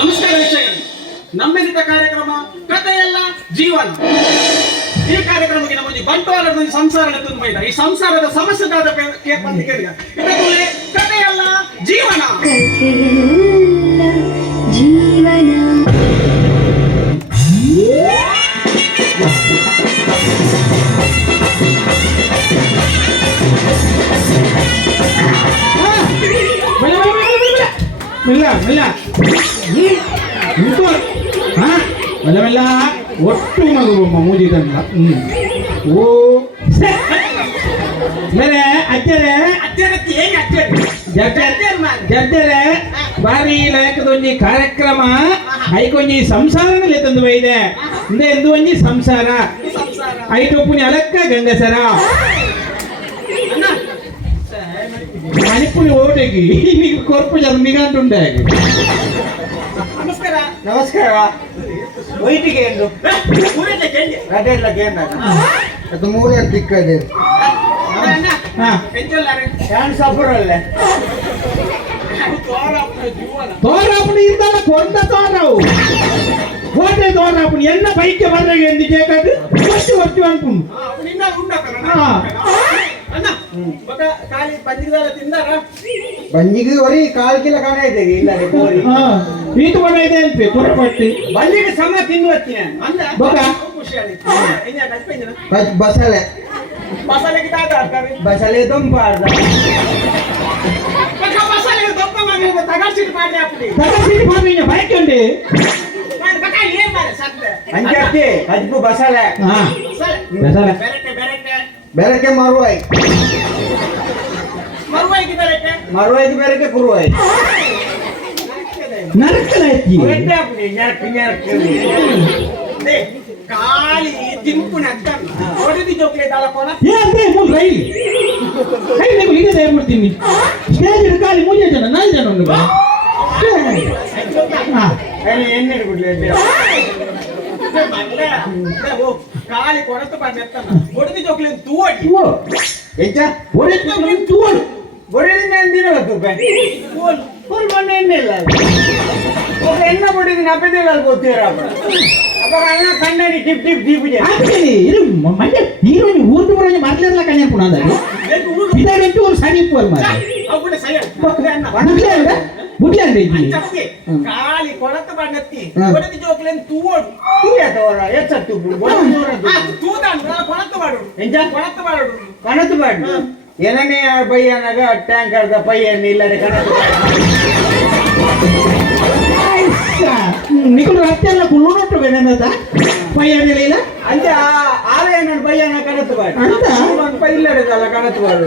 ನಮಸ್ಕಾರ ವೀಕ್ಷಕರೇ, ನಮ್ಮೆಲ್ಲಿದ್ದ ಕಾರ್ಯಕ್ರಮ ಕಥೆಯಲ್ಲ ಜೀವನ. ಈ ಕಾರ್ಯಕ್ರಮಕ್ಕೆ ನಮಗೆ ಬಂಟ್ವಾಳದ ಸಂಸಾರ ತುಂಬಿದ ಈ ಸಂಸಾರದ ಸಮಸ್ಯೆದಾದ ಕೇಳಿದ ಇದಕ್ಕೆ ಕಥೆಯಲ್ಲ ಜೀವನ. ಮೆಲ್ಲ ಒಟ್ಟು ಮಗುವಮ್ಮ ಮೂಜಿದಲ್ಲ. ಓ ಬೇರೆ ಅಜ್ಜರೆ ಜಡ್ಜರೆ ಬಾರಿ ಲಾಯಕದೊಂಜಿ ಕಾರ್ಯಕ್ರಮ ಐಕೊಂಜಿ ಸಂಸಾರನಲ್ಲಿ ತಂದು ಇದೆ ಇಂದ ಎಂದು ಒಂಜಿ ಸಂಸಾರ ಐಟೊಪ್ಪುನಿ ಅಲಕ್ಕ ಗಂಗಸರ ಮಣಿಪುರಿ ಓಟಗಿ ಈಗ ಕೊರ್ಪು ಜನ ನಿಗಂಟುಂಡೆ. ನಮಸ್ಕಾರ ನಮಸ್ಕಾರ. ವೈಟಿಗೆ ಎಂದು ರಡ್ಡೆಲ್ಲ ಕೇಂದ್ರ ಅದು ಮೂರೇ ದಿಕ್ಕದೆ ಹ್ಯಾಂಡ್ ಸಫರಲ್ಲೇ ತೋರಾಪುಣಿ ಇದ್ದಲ್ಲ ಕೊಂಡ ತೋರವು ಹೋಟೆ ತೋರಾಪುಣಿ ಎನ್ನ ಬೈಕ್ ಬರ್ರಿಗೆ ಎಂದು ಕೇಕಾದು ಒಟ್ಟು ಒಟ್ಟು ಅನ್ಕೊಂಡು ಬಂಜಿಗೆ ಹೊರಿ ಕಾಲ್ ಕಿಲ ಕಾಣ ಇದೆ ಇಲ್ಲ ಈತು ಬಣ್ಣ ಇದೆ ಅನ್ಪಿ ಕೊರಪಟ್ಟಿ ಬಂಜಿಗೆ ಸಮ ತಿಂದು ಬರ್ತೀನಿ ಬಸಳೆ ಬಸಳೆ ದೊಂಬ ಅರ್ಧ ಬೈಕ್ ಉಂಟು ಅಂಜಿ ಹಜ್ಬು ಬಸಳೆ ಬಸಳೆ ಬೆರಕೆ ಮರುವಾಯಿ ಮರುವಾಯಿಗೆ ಬೆರಕೆ ಕುರುವಾಯಿ ನರಕಲ ಕಾಲಿ ತಿಂಪುನ ಹೊಡೆದಿ ಜೋಕ್ಲೆ ದಾಲಕೋನ ಏ ಮೂರು ರೈಲಿ ರೈಲಿಗೆ ಈಗ ಹೇಳ್ಬಿಡ್ತೀನಿ ಸ್ಟೇಜ್ ಕಾಲಿ ಮೂಜೆ ಜನ 4 ಜನ ಉಂಟು ಎಣ್ಣೆ ಬಿಡ್ಲಿ ಕಾಲಿ ಕೊಡತ ಹೊಡೆದಿ ಜೋಕ್ಲೆ ತೂಡಿ ಎಂಚ ಹೊಡೆದು ತೂಡು ಬೊಡಿದ ದಿನ ಫುಲ್ ಬಂದು ಎಣ್ಣೆ ಇಲ್ಲ ಎಣ್ಣೆ ಬೊಡಿದ ಅಪ್ಪದಿಲ್ಲ ಗೊತ್ತೀರ ಅವಾಗ ಅಣ್ಣ ಕಣ್ಣಾಡಿ ಟಿಪ್ ಟಿಪ್ ದೀಪ ಇದು ಮಂಡ್ಯ ಹೀರೋಯಿನ್ ಊರ್ದು ಬರೋಣ ಮಾರ್ಲೆಲ್ಲ ಕಣ್ಯಾಪುಣ ಅಂದಾಗ ಇದಾಗಂತೂ ಒಂದು ಸರಿ ಇಪ್ಪು ಅಲ್ಲ ಬುಡ್ಲೆ ಅಂದ್ರೆ ಕಾಲಿ ಕೊಡತ ಬಣ್ಣತ್ತಿ ಹೊಡೆದಿ ಜೋಕ್ಲೆ ತೂಡು ತೂಯತವರ ಎಚ್ಚತ್ತು ಕೊಣತ್ತು ಮಾಡು ಎಂಜ ಕೊಣತ್ತು ಮಾಡು ಕಣತು ಬಾಡು ಏನನ್ನೇ ಬೈಯನಾಗ ಟ್ಯಾಂಕರ್ದ ಪೈಯನ್ನು ಇಲ್ಲದೆ ಕಣತು ನಿಖಲು ಹತ್ತೆಲ್ಲ ಕುಳ್ಳು ನೋಟ್ಟು ಬೇಡ ಪೈಯನಿಲ್ಲ ಅಂತ ಆಲಯ ನನ್ನ ಬೈಯನ ಕಣತು ಬಾಡು ಅಂತ ಪೈ ಇಲ್ಲದಲ್ಲ ಕಣತು ಬಾಡು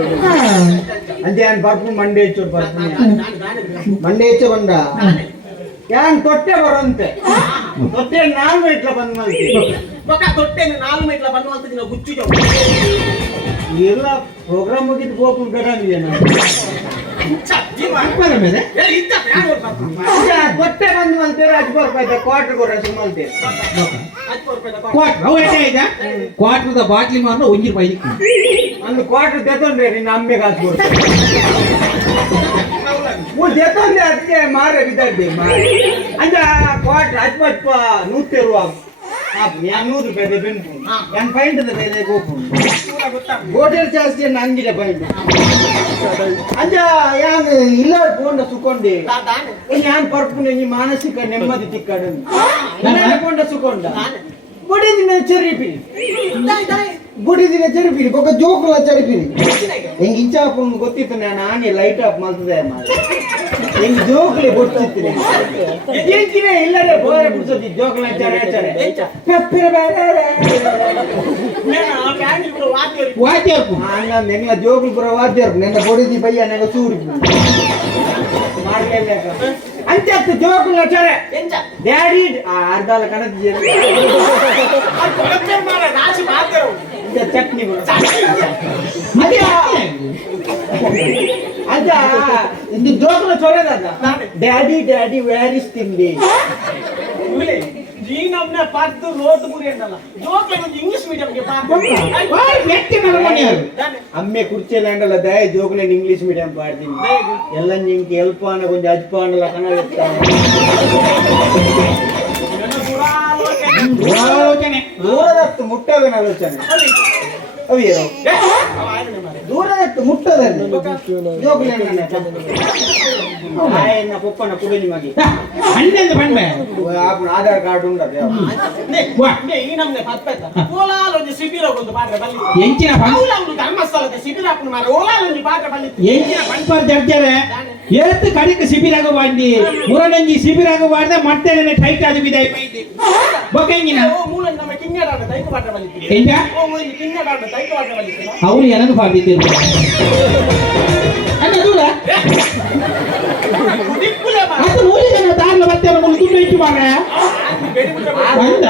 ಅಂತ ಏನು ಬರ್ಪು ಮಂಡೆ ಹೆಚ್ಚು ಬರ್ಪು ಮಂಡೆ ಹೆಚ್ಚು ಬಂದ ಯಾನ್ ತೊಟ್ಟೆ ಬರಂತೆ ತೊಟ್ಟೆ 4 ಮೀಟ್ಲ ಬಂದ್ ಮಾಡ್ತೀವಿ ತೊಟ್ಟೆ 4 ಮೀಟ್ಲ ಬಂದು ನಾವು ಗುಚ್ಚಿ ಎಲ್ಲ ಪ್ರೋಗ್ರಾಮ್ ಮುಗಿದು ಹೋಗ್ಕೊಂಡು ಕಟ್ಟಿದೆ ಕೊಟ್ಟೆ ಬಂದು ಅಂತೀರ ₹10 ಕ್ವಾರ್ಟರ್ ಕೊಡ್ರೆ ಸುಮ್ಮಂತೆ ಕ್ವಾರ್ಟರ್ದ ಬಾಟ್ಲಿ ಮಾತ್ರ ಒಂಜಿ ರೂಪಾಯಿ ಒಂದು ಕ್ವಾರ್ಟರ್ ತೆತ್ತೊಂಡ್ರೆ ನಿನ್ನ ಅಮ್ಮೆಗೆ ಹಾಕ್ಬೋದು ತೆತ್ತೊಂದೆ ಅದಕ್ಕೆ ಮಾರ ಬಿದ್ದಾಡ್ದೆ ಅಂದ ಕ್ವಾರ್ಟರ್ ಅಜ್ಬಪ್ಪ 100 ಇರುವಾಗ ₹100 ಬೆಂಟು ನನ್ನ ಪಾಯಿಂಟ್ ಬೇರೆ ಹೋಟೆಲ್ ಜಾಸ್ತಿ ನಂಗಿದೆ ಪಾಯಿಂಟ್ ಅಂಜ ಯಾನ್ ಇಲ್ಲ ಪೋಂಡ ಸುಕೊಂಡೆ ಯಾನ್ ಪರ್ಪುನೆ ಈ ಮಾನಸಿಕ ನೆಮ್ಮದಿ ತಿಕ್ಕಡು ಪೋಂಡ ಸುಕೊಂಡ ಬುಡಿ ದಿನ ಚೆರಿಪಿನಿ ಬುಡಿ ದಿನ ಚೆರಿಪಿನಿ ಬೊಕ್ಕ ಜೋಕುಲ ಚೆರಿಪಿನಿ ಹೆಂಗ್ ಇಂಚಾಪುಂಡು ಗೊತ್ತಿತ್ತು ನಾನು ಆನೆ ಲೈಟ್ ಆಫ್ ಮಾಡ್ತದೆ ಹೆಂಗ್ ಜೋಕ್ಲೆ ಗೊತ್ತಿತ್ತು ಎಂಚಿನ ಇಲ್ಲದೆ ಬೋರೆ ಬಿಡ್ಸೋದಿ ಜೋಕ್ಲ ಚರೆ ಚರೆ ಕಪ್ಪಿರ ವಾದ್ಯರ್ಪು ನೆನ್ನ ಜೋಕ್ಲು ಪುರ ವಾದ್ಯರ್ಪು ನೆನ್ನ ಬೊಡಿದಿ ಬಯ್ಯ ನೆಗ ಚೂರಿ ಮಾಡ್ಲೇಬೇಕ ಅಂತೆ ಅತ್ತ ಜೋಕುಲ ಚರೆ ಎಂಚ ಡ್ಯಾಡಿ ಅರ್ಧಾಲ ಕಣದ ಅದು ಕೊಡತ್ತೆ ಮಾರ ನಾಚಿ ಮಾತಾಡು ಚಟ್ನಿ ಅದ ಇದು ಜೋಕುಲ ಚೊರೆದ ಡ್ಯಾಡಿ ಡ್ಯಾಡಿ ವೇರ್ ಇಸ್ ತಿಂಡಿ ಈ ನಮ್ನೆ ಪಾರ್ದು ರೋಡ್ ಗುರಿ ಅನ್ನಲ್ಲ ಜೋಕೆ ಒಂದು ಇಂಗ್ಲಿಷ್ ಮೀಡಿಯಂಗೆ ಅಮ್ಮೆ ಕುರ್ಚಿಯಲ್ಲಿ ಅಂಡಲ್ಲ ದಯ ಜೋಕುಲೆ ಇಂಗ್ಲಿಷ್ ಮೀಡಿಯಂ ಪಾಡ್ತೀನಿ ಎಲ್ಲ ನಿಂಗೆ ಎಲ್ಪಾನ ಕೊಂಚ ಅಜ್ಪಾನಲ್ಲ ಕಣ ದೂರದತ್ತು ಮುಟ್ಟೋದು ಆಲೋಚನೆ ಅವಿಯೋ ದೂರದತ್ತು ಮುಟ್ಟೋದಲ್ಲಿ ಜೋಕುಲೆ ಪಪ್ಪನ ಕುಡಿಲಿ ಮಗಿ ಆಧಾರ್ ಕಾರ್ಡ್ ಉಂಟದೆ ಈ ನಮ್ನೆ ಪತ್ಪೆತ್ತ ಓಲಾಲ ಒಂದು ಶಿಬಿರ ಒಂದು ಪಾತ್ರ ಬಲ್ಲಿತ್ತು ಎಂಚಿನ ಒಂದು ಧರ್ಮಸ್ಥಳದ ಶಿಬಿರ ಹಾಕೊಂಡು ಮಾರ ಓಲಾಲ ಒಂದು ಪಾತ್ರ ಬಲ್ಲಿತ್ತು ಎಂಚಿನ ಪಂಪರ್ ಜಡ್ಜರೆ ಏತ್ತು ಕಡಿಕೆ ಶಿಬಿರಾಗ ಬಾಂಡಿ ಮುರನಂಜಿ ಶಿಬಿರಾಗ ಬಾರ್ದೆ ಮತ್ತೆ ಟೈಟ್ ಆದ ಬಿದಾಯ ಪೈತಿ ಬೊಕೆಂಗಿನ ಓ ಮೂಲ ನಮ್ಮ ಕಿಂಗಡಾಡ ದೈಕ ಪಾತ್ರ ಬಲ್ಲಿತ್ತು ಎಂಜ ಓ ಮೂಲ ಕಿಂಗಡಾಡ ದೈಕ ಪಾತ್ರ ಬಲ್ಲಿತ್ತು ಅವ್ರು ಏನದು ಪಾಡಿದ್ದೆ ಅಣ್ಣ ದೂರ ದಿಕ್ಕುಲೆ ಮಾ ಅದು ಮೂಲಿ ಜನ ದಾರ್ಲ ಮತ್ತೆ ಒಂದು ದುಡ್ಡು ಇಟ್ಟು ಮಾರ ಅಂತ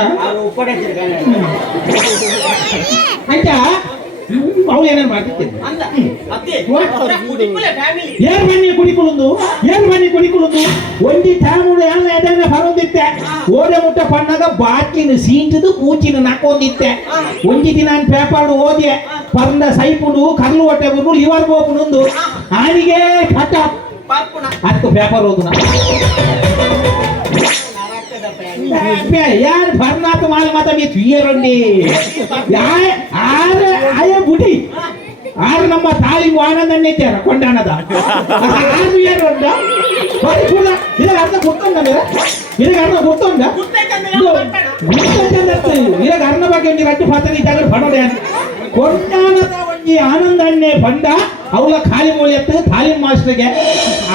ಅಂತ ಅವು ಏನೇನು ಮಾಡ್ತಿದ್ದೆ ಅಂತ ಅತ್ತೆ ದಿಕ್ಕುಲೆ ಫ್ಯಾಮಿಲಿ ಏನ್ ಬನ್ನಿ ಕುಡಿಕೊಳ್ಳುದು ಒಂದಿ ತಾಮುಡು ಎಲ್ಲ ಎದೆನ ಬರೋದಿತ್ತೆ ಓಡೆ ಮುಟ್ಟ ಪಣ್ಣಾಗ ಬಾಟ್ಲಿನ ಸೀಂಟದು ಪೂಚಿನ ನಾಕೊಂದಿತ್ತೆ ಒಂದಿ ದಿನ ಪೇಪರ್ ಓದಿ ಪರ್ದ ಸೈಪುಂಡು ಕರ್ಲು ಹೊಟ್ಟೆ ಬಂದು ಲಿವರ್ ಬೋಪುನೊಂದು ಆನಿಗೆ ಕಟ್ಟ ಹತ್ತು ಪೇಪರ್ ಓದುನ ಯಾರು ಬರ್ನಾಥ ಮಾಲ್ ಮಾತ ಬಿ ತುಯ್ಯರಂಡಿ ಆಯ ಬುಡಿ ಆರು ನಮ್ಮ ತಾಳಿಗೂ ಆನಂದನ್ನೇ ಇದ್ದಾರ ಕೊಂಡಾನದ ಆರು ಏರುಂಡ ಬರೀ ಕೂಡ ಇದಕ್ಕೆ ಅರ್ಥ ಗೊತ್ತುಂಡ ಇದಕ್ಕೆ ಅರ್ಥ ಗೊತ್ತುಂಡ ಇದಕ್ಕೆ ಅರ್ಥ ಬಗ್ಗೆ ಒಂದು ರಟ್ಟು ಪಾತ್ರ ಇದ್ದಾಗ ಬಡೋದೆ ಕೊಂಡಾನದ ಒಂಜಿ ಆನಂದನ್ನೇ ಬಂಡ ಅವಳ ಖಾಲಿ ಮೂಲಿ ಎತ್ತ ತಾಲೀಮ್ ಮಾಸ್ಟರ್ಗೆ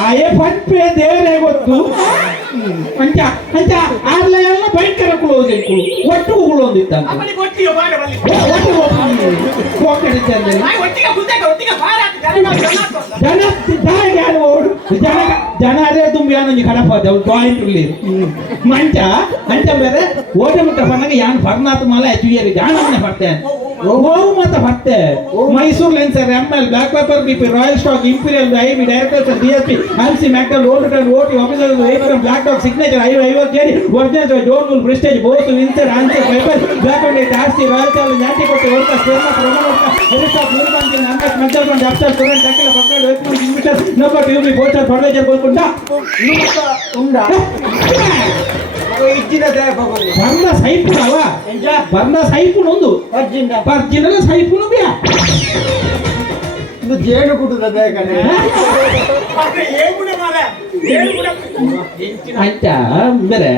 ಆಯೇ ಪಂಪೆ ದೇವರೇ ಗೊತ್ತು ಅಂಚ ಅಂಚ ಆರ್ಲ ಎಲ್ಲ ಭಯಂಕರ ಕುಳೋದು ಒಟ್ಟು ಕುಳೋದಿದ್ದ ಜನ ಅದೇ ತುಂಬಿ ಯಾನು ಕಡಪಾದ ಜಾಯಿಂಟ್ ಮಂಚ ಅಂಚ ಬೇರೆ ಓಟೆ ಮುಟ್ಟ ಪಣ್ಣಗೆ ಯಾನ್ ಪರ್ನಾಥ ಮಾಲ ಎಚುಯರಿ ಜಾಣನೆ ಬರ್ತೇನೆ ಓವು ಮತ ಬರ್ತೆ Mysuru lancer ML black paper BP royal stag imperial IB directors DSP MC McDowell old turn OT officer ವೇಫ್ರಮ್ ಬ್ಲಾಕ್ ಡಾಗ್ ಸಿಗ್ನೇಚರ್ 50 ಜೇರಿ ಒರಿಜಿನಲ್ ಡೋರ್ಬುಲ್ ಪ್ರೆಸ್ಟೇಜ್ ಬೋಸ್ ಇನ್ಸರ್ ಆನ್ಸರ್ ಪೇಪರ್ ಬ್ಲಾಕ್ ಅಂಡ್ ಟಾರ್ಸಿ ರಾಯಲ್ ಚಾಲ್ ನ್ಯಾಟಿ ಕೊಟ್ಟು ವರ್ಕ ಸ್ಪೇರ್ನ ಪ್ರಮೋಟ್ ಎರಿಸ್ಟಾಕ್ ನಿರ್ಬಂಧ ನಂಬರ್ ಮೆಂಟಲ್ ಕೊಂಡು ಅಫ್ಸರ್ ಸ್ಟೂಡೆಂಟ್ ಟೆಕ್ನಿಕಲ್ ಪಕ್ಕಡ ವೆಕ್ಟರ್ ಇನ್ವಿಟರ್ ನಂಬರ್ ಟಿವಿ ಬೋಚರ್ ಫರ್ನಿಚರ್ ಕೊಲ್ಕೊಂಡ ಉಂಡಾ ಇಜ್ಜಿನ ದೇಹ ಬಗೋದು ಬಂದ ಸೈಪುನವ ಎಂಜ ಬಂದ ಸೈಪುನೊಂದು ಪರ್ಜಿನ ಸೈಪುನು ಬಿಯ ಇದು ಜೇನು ಕುಟುದ ಬೇಕನೆ ಅಂತ ಬೇರೆ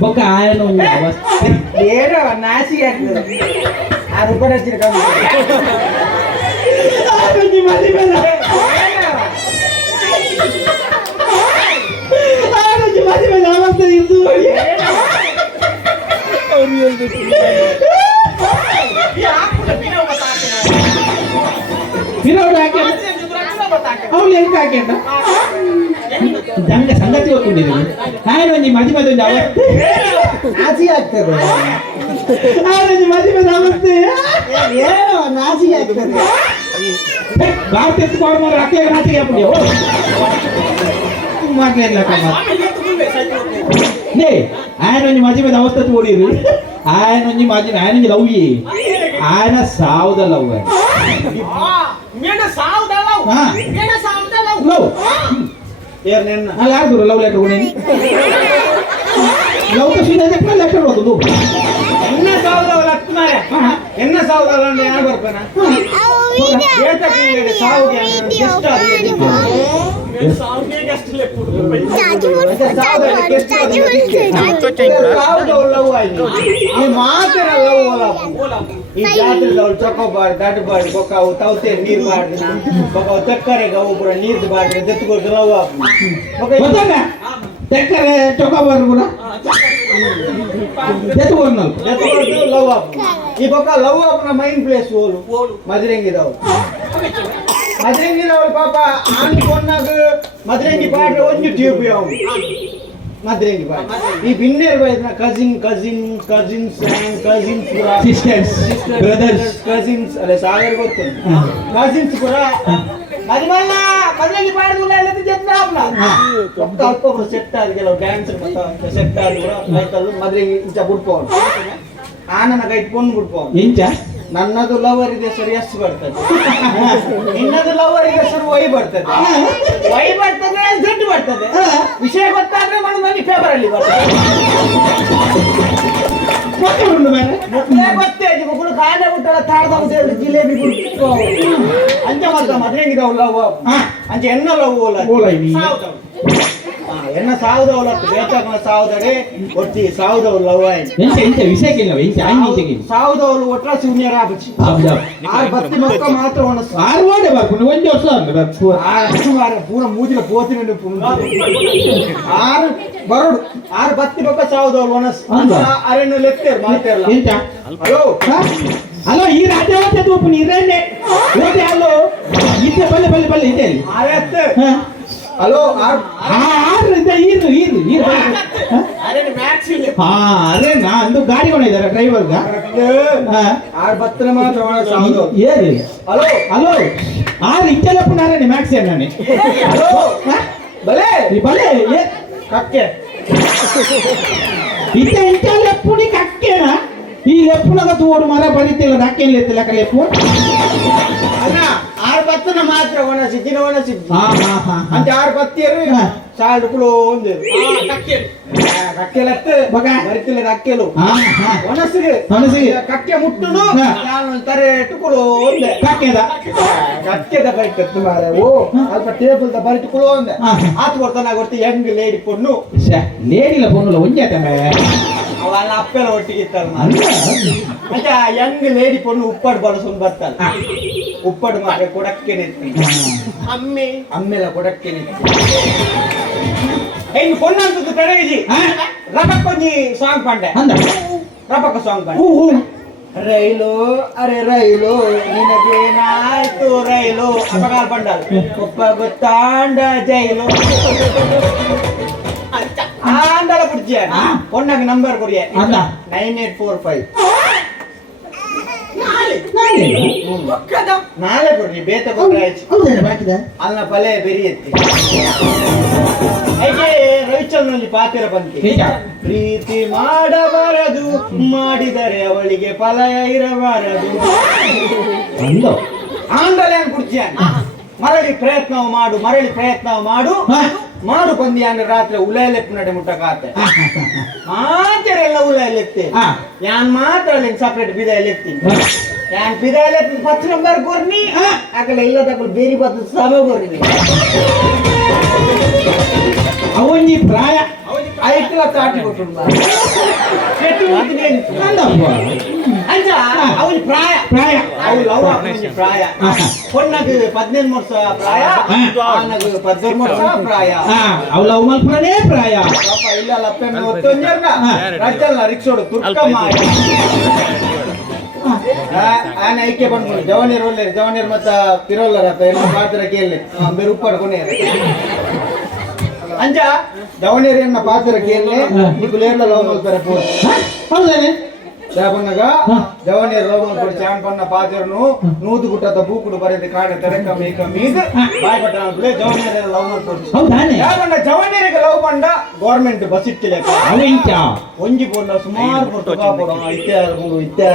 ಬೊಕ್ಕ ಆಯನ ಅವಸ್ಥೆ ಏನೋ ನಾಸಿ ಆಗ್ತದೆ ಅದು ಕೂಡ ತಿರ್ಕೊಂಡು ಮದಿ ಬೇಡ ಮದಿ ಬೇಡ ಅವಸ್ಥೆ ಇದ್ದು ಅವ್ಳು ಹೆಂಗೆ ಹಾಕ್ಯಂಡ ಜಂಗ ಸಂಗತಿ ಗೊತ್ತಿದ್ದೀರಿ ನಾನು ಒಂಜಿ ಮದಿ ಮದಿ ಒಂದು ಅವಸ್ಥೆ ನಾಸಿ ಆಗ್ತದೆ ಒಂಜಿ ಮದಿ ಮದಿ ಅವಸ್ಥೆ ಏನೋ ನಾಸಿ ಆಗ್ತದೆ ಭಾರತ ಎತ್ಕೊಂಡು ಮಾಡಿ ಹಾಕಿ ನಾಚಿಗೆ ಹಾಕ್ಬಿಡಿ ಮಾಡ್ಲಿಲ್ಲ ನೇ ఆయన ಒಂಜಿ ಮದಿ ಮದಿ ಅವಸ್ಥೆ ತೋಡಿರಿ ఆయన ಒಂಜಿ ಮದಿ ఆయనೊಂಜಿ ಲವ್ಯಿ ఆయన ಸಾವುದ ಲವ್ ಲವ್ ಅಲ್ಲ ಯಾರು ಲವ್ ಲೆಟರ್ ಕೊಡಿ ಲವ್ ತ ಸೀದಾ ಚೆಕ್ ಲೆಟರ್ ಓದುದು ಎನ್ನ ಸಾವುದಲ್ಲ ಯಾರು ಬರ್ತಾನ ಸಾವುಗೆ ಮಾತ್ರ ಈ ಜಾತ್ರೆ ಚೊಕ್ಕೋಬಾರ್ದು ದಡ್ಬಾರ್ದು ಬೊಕ್ಕಾವು ತೌತೆ ನೀರು ಬಾರ್ದು ಬೊಕ್ಕಾವು ಚಕ್ಕರೆಗೆ ಅವು ಪೂರ ನೀರ್ದು ಬಾರ್ದು ದೆತ್ತುಕೊಟ್ಟು ಲವ್ ತೆಕ್ಕರೆ ಚೊಕ್ಕೋಬಾರ್ದು ಪೂರ ದೆತ್ತುಕೊಟ್ಟು ಲವ್ ಈ ಬೊಕ್ಕ ಲವ್ ಅಪ್ನ ಮೈಂಡ್ ಪ್ಲೇಸ್ ಓಲು ಮದುರೆಂಗಿದವು ಮದುರೆಂಗಿದವಳು ಪಾಪ ಆನಿ ಕೊನ್ನಾಗ ಮದುರೆಂಗಿ ಪಾಡ್ರೆ ಒಂದು ಟ್ಯೂಬ್ ಅವು ಮದ್ರೆಂಗಿ ಬಾಯಿ ಈ ಬಿನ್ನೇರ್ ಬಾಯಿನ ಕಸಿನ್ಸ್ ಪೂರ ಸಿಸ್ಟರ್ಸ್ ಬ್ರದರ್ಸ್ ಕಸಿನ್ಸ್ ಅದೇ ಸಾಗರ್ ಗೊತ್ತು ಕಸಿನ್ಸ್ ಪೂರ ಮದ್ಮಲ್ಲ ಮದ್ರೆಂಗಿ ಬಾಯಿದು ಎಲ್ಲ ಜತ್ರ ಆಪ್ಲ ಅಲ್ಪ ಸೆಟ್ ಆದ ಕೆಲವು ಡ್ಯಾನ್ಸ್ ಸೆಟ್ ಆದ ಮೈಕಲ್ ಮದ್ರೆಂಗಿ ಇಂಚ ಬಿಡ್ಪೋನ್ ಆನನ ಕೈ ಇಟ್ಕೊಂಡು ಬಿಡ್ಪೋನ್ ಇಂಚ ನನ್ನದು ಲವರ್ ಇದೆ ಸರಿ ಎಸ್ ಬರ್ತದೆ ನಿನ್ನದು ಲವರ್ ಇದೆ ಸರಿ ವೈ ಬರ್ತದೆ ಝಡ್ ಬರ್ತದೆ ವಿಷಯ ಗೊತ್ತಾದ್ರೆ ಮನೆ ಪೇಪರ್ ಅಲ್ಲಿ ಬರ್ತದೆ ಗೊತ್ತೇ ಮಕ್ಕಳು ಕಾಂಡೆ ಬಿಟ್ಟಲ್ಲ ತಾಡ್ದ ಜಿಲೇಬಿ ಅಂಚ ಮಾಡ್ತಾ ಮದ್ವೆಂಗಿದಾವ್ ಲವ್ ಅಂಚ ಎನ್ನ ಲವ್ ಎನ್ನ ಸಾವುದವಲ್ಲ ಬೇತಾಗ ಸಾವುದರೆ ಒಟ್ಟಿ ಸಾವುದವ್ ಲವ್ ಎಂತ ವಿಷಯಕ್ಕಿಲ್ಲ ಸಾವುದವಳು ಒಟ್ಟ ಶಿವನ್ಯರ ಆಬಿಚ್ಚಿ ಆರು ಬತ್ತಿ ಮಕ್ಕ ಮಾತ್ರ ಒಣಸು ಆರು ವಾಡೆ ಬರ್ಕೊಂಡು ಒಂದು ವರ್ಷ ಪೂರ ಮೂಜಿಲ ಪೋತಿನ ಆರು ಬರೋಡು ಆರು ಬತ್ತಿ ಮಕ್ಕ ಸಾವುದವಳು ಒಣಸು ಅರೆನ್ನು ಲೆತ್ತೇರು ಮಾತಾಡಲ್ಲ ಎಂತ ಹಲೋ ಹಲೋ ಈ ರಾಜ್ಯ ತೂಪು ನೀರನ್ನೇ ಓದಿ ಹಲೋ ಇದೆ ಬಲ್ಲೆ ಇದೆ ಆರತ್ತೆ ಹಲೋ ಅರೆ ನಂದು ಗಾಡಿ ಕೊಂಡಿದ್ದಾರೆ ಡ್ರೈವರ್ಗ ಬತ್ತನ ಮಾತ್ರ ಏರಿ ಹಲೋ ಹಲೋ ಆರು ಇಚ್ಚಲಪ್ಪ ನಾರಾಯಣ ಮ್ಯಾಕ್ಸ್ ನಾನೇ ಹಲೋ ಬಲೆ ಬಲೆ ಕಕ್ಕೆ ಇಂಚಲೆಪ್ಪುನಿ ಕಕ್ಕೆನಾ ಈ ಲೆಪ್ಪುನಗ ತೋಡು ಮರ ಬರೀತಿಲ್ಲ ಅಕ್ಕೇನು ಲೆತ್ತಿಲ್ಲ ಲೆಪ್ಪು ಅಣ್ಣ ಆರು ಬತ್ತನ ಮಾತ್ರ ಒಣಸಿ ದಿನ ಒಣಸಿ ಅಂತ ಆರು ಬತ್ತಿಯರು ಸಾಲ್ಡು ಕುಳು ಒಂದು ಕಕ್ಕೆಲತ್ತು ಬರಿತಿಲ್ಲ ಕಕ್ಕೆಲು ಒಣಸಿಗೆ ಕಕ್ಕೆ ಮುಟ್ಟುನು ನಾನು ತರೆ ಟುಕುಳು ಒಂದೆ ಕಕ್ಕೆದ ಬೈಕತ್ತು ಮಾರ ಓ ಅಲ್ಪ ಟೇಬಲ್ ದ ಬರಿಟು ಕುಳು ಒಂದೆ ಆತು ಕೊಡ್ತಾನ ಗೊತ್ತಿ ಯಂಗ್ ಲೇಡಿ ಪೊಣ್ಣು ಲೇಡಿಲ ಪೊಣ್ಣುಲ ಒಂಜಾತ ಅವನ್ನ ಅಪ್ಪೆಲ್ಲ ಒಟ್ಟಿಗೆ ಅಂತ ಯಂಗ್ ಲೇಡಿ ಪೊಣ್ಣು ಉಪ್ಪಾಡು ಬಳಸ್ಕೊಂಡು ಬರ್ತಾನೆ ಉಪ್ಪಾಡು ಮಾತ್ರ ಕೊಡಕ್ಕೆ ಅಮ್ಮೆಲ್ಲ ಕೊಡಕ್ಕೆ ಹೆಂಗ್ ಪೊಣ್ಣಂತದ್ದು ಕಡೆಗಿಜಿ ರಬಕ್ಕೊಂಜಿ ಸಾಂಗ್ ಪಂಡೆ ರಬಕ್ಕ ಸಾಂಗ್ ಪಂಡೆ ರೈಲು ಅರೆ ರೈಲು ನಿನಗೇನಾಯ್ತು ರೈಲು ಅಪಗಾಲ್ ಪಂಡಲ್ ಒಪ್ಪ ಗೊತ್ತಾಂಡ ಜೈಲು ಆಂಡಲ ಕುಡ್ಜಿಯ ಪೊಣ್ಣಾಗ ನಂಬರ್ ಕೊಡಿಯ 9845 ನಾಳೆ ಕೊಡ್ರಿ ಬೇತ ಅಲ್ಲ ಪಲೆ ಬೆರಿ ಎತ್ತಿ ರವಿಚಂದ್ರನಲ್ಲಿ ಪಾತ್ರ ಬಂತಿ ಪ್ರೀತಿ ಮಾಡಬಾರದು ಮಾಡಿದರೆ ಅವಳಿಗೆ ಫಲ ಇರಬಾರದು ಆಂಡಲೆ ಕುಡ್ಜಿಯ ಮರಳಿ ಪ್ರಯತ್ನ ಮಾಡು ಬಂದಿ ಅಂದ್ರೆ ರಾತ್ರಿ ಉಲೆಲೆಪ್ಪು ನಡೆ ಮುಟ್ಟಕಾತೆ ಮಾತೆರೆಲ್ಲ ಉಲೆಲೆತ್ತಿ ಯಾನ್ ಮಾತ್ರ ಅಲ್ಲಿ ಸಪ್ರೇಟ್ ಬಿದಾಯಲೆತ್ತೀನಿ ಯಾನ್ ಬಿದಾಯಲೆತ್ತಿ 10 ನಂಬರ್ ಕೊರ್ನಿ ಆಗಲ್ಲ ಇಲ್ಲದ ಬೇರೆ ಬತ್ತು ಸಮ ಕೊರ್ನಿ ಅವನಿ ಪ್ರಾಯ ಐಕ್ಲ ತಾಟಿ ಕೊಟ್ಟು ಅಂಜ ಅವನಿ ಪ್ರಾಯ ಅವು ಲವ್ ಅವನಿ ಪ್ರಾಯ ಪೊಣ್ಣಗ 18 ವರ್ಷ ಪ್ರಾಯ ಆನಗ 12 ವರ್ಷ ಪ್ರಾಯ ಅವು ಲವ್ ಮಲ್ಪನೇ ಪ್ರಾಯ ಪಾಪ ಇಲ್ಲ ಲಪ್ಪೆ ಒತ್ತೊಂಜರ್ನ ರಜ್ಜಲ್ನ ರಿಕ್ಷೋಡು ತುರ್ಕ ಮಾಯ ಆನ ಐಕ್ಯ ಬಂದ್ಬಿಡು ಜವನೀರ್ ಮತ್ತ ಪಿರೋಲ್ಲರ ಎಲ್ಲ ಪಾತ್ರ ಕೇಳಿ ಬೇರೆ ಉಪ್ಪಾಡ್ಕೊಂಡೇ ಅಂಜ ಜವನೀರನ್ನ ಪಾತ್ರ ಕೇಳಿ నీకు లేర్ల లవ్ మల్పర పో ಹೌದಾನೆ ಯಾಬನ್ನಗ ಜವನೀರ್ ಲವ್ ಮಲ್ಪರ ಚಾನ್ ಪನ್ನ ಪಾತ್ರನು ನೂದು ಗುಟ್ಟದ ಬೂಕುಡು ಬರೆದ ಕಾಣ ತೆರಕ ಮೇಕ ಮೀದ ಬಾಯ್ ಪಟ್ಟಣ ಬಿಳೆ ಜವನೀರ್ ಲವ್ ಮಲ್ಪರ ಹೌದಾನೆ ಯಾಬನ್ನ ಜವನೀರಿಗೆ ಲವ್ ಪಂಡ ಗವರ್ನಮೆಂಟ್ ಬಸ್ ಇಟ್ಟಿಲೆ ಅವೆಂಚ ಒಂಜಿ ಪೊನ್ನ ಸುಮಾರು ಪುರ್ತಕ ಪಡ ಇತ್ಯಾರ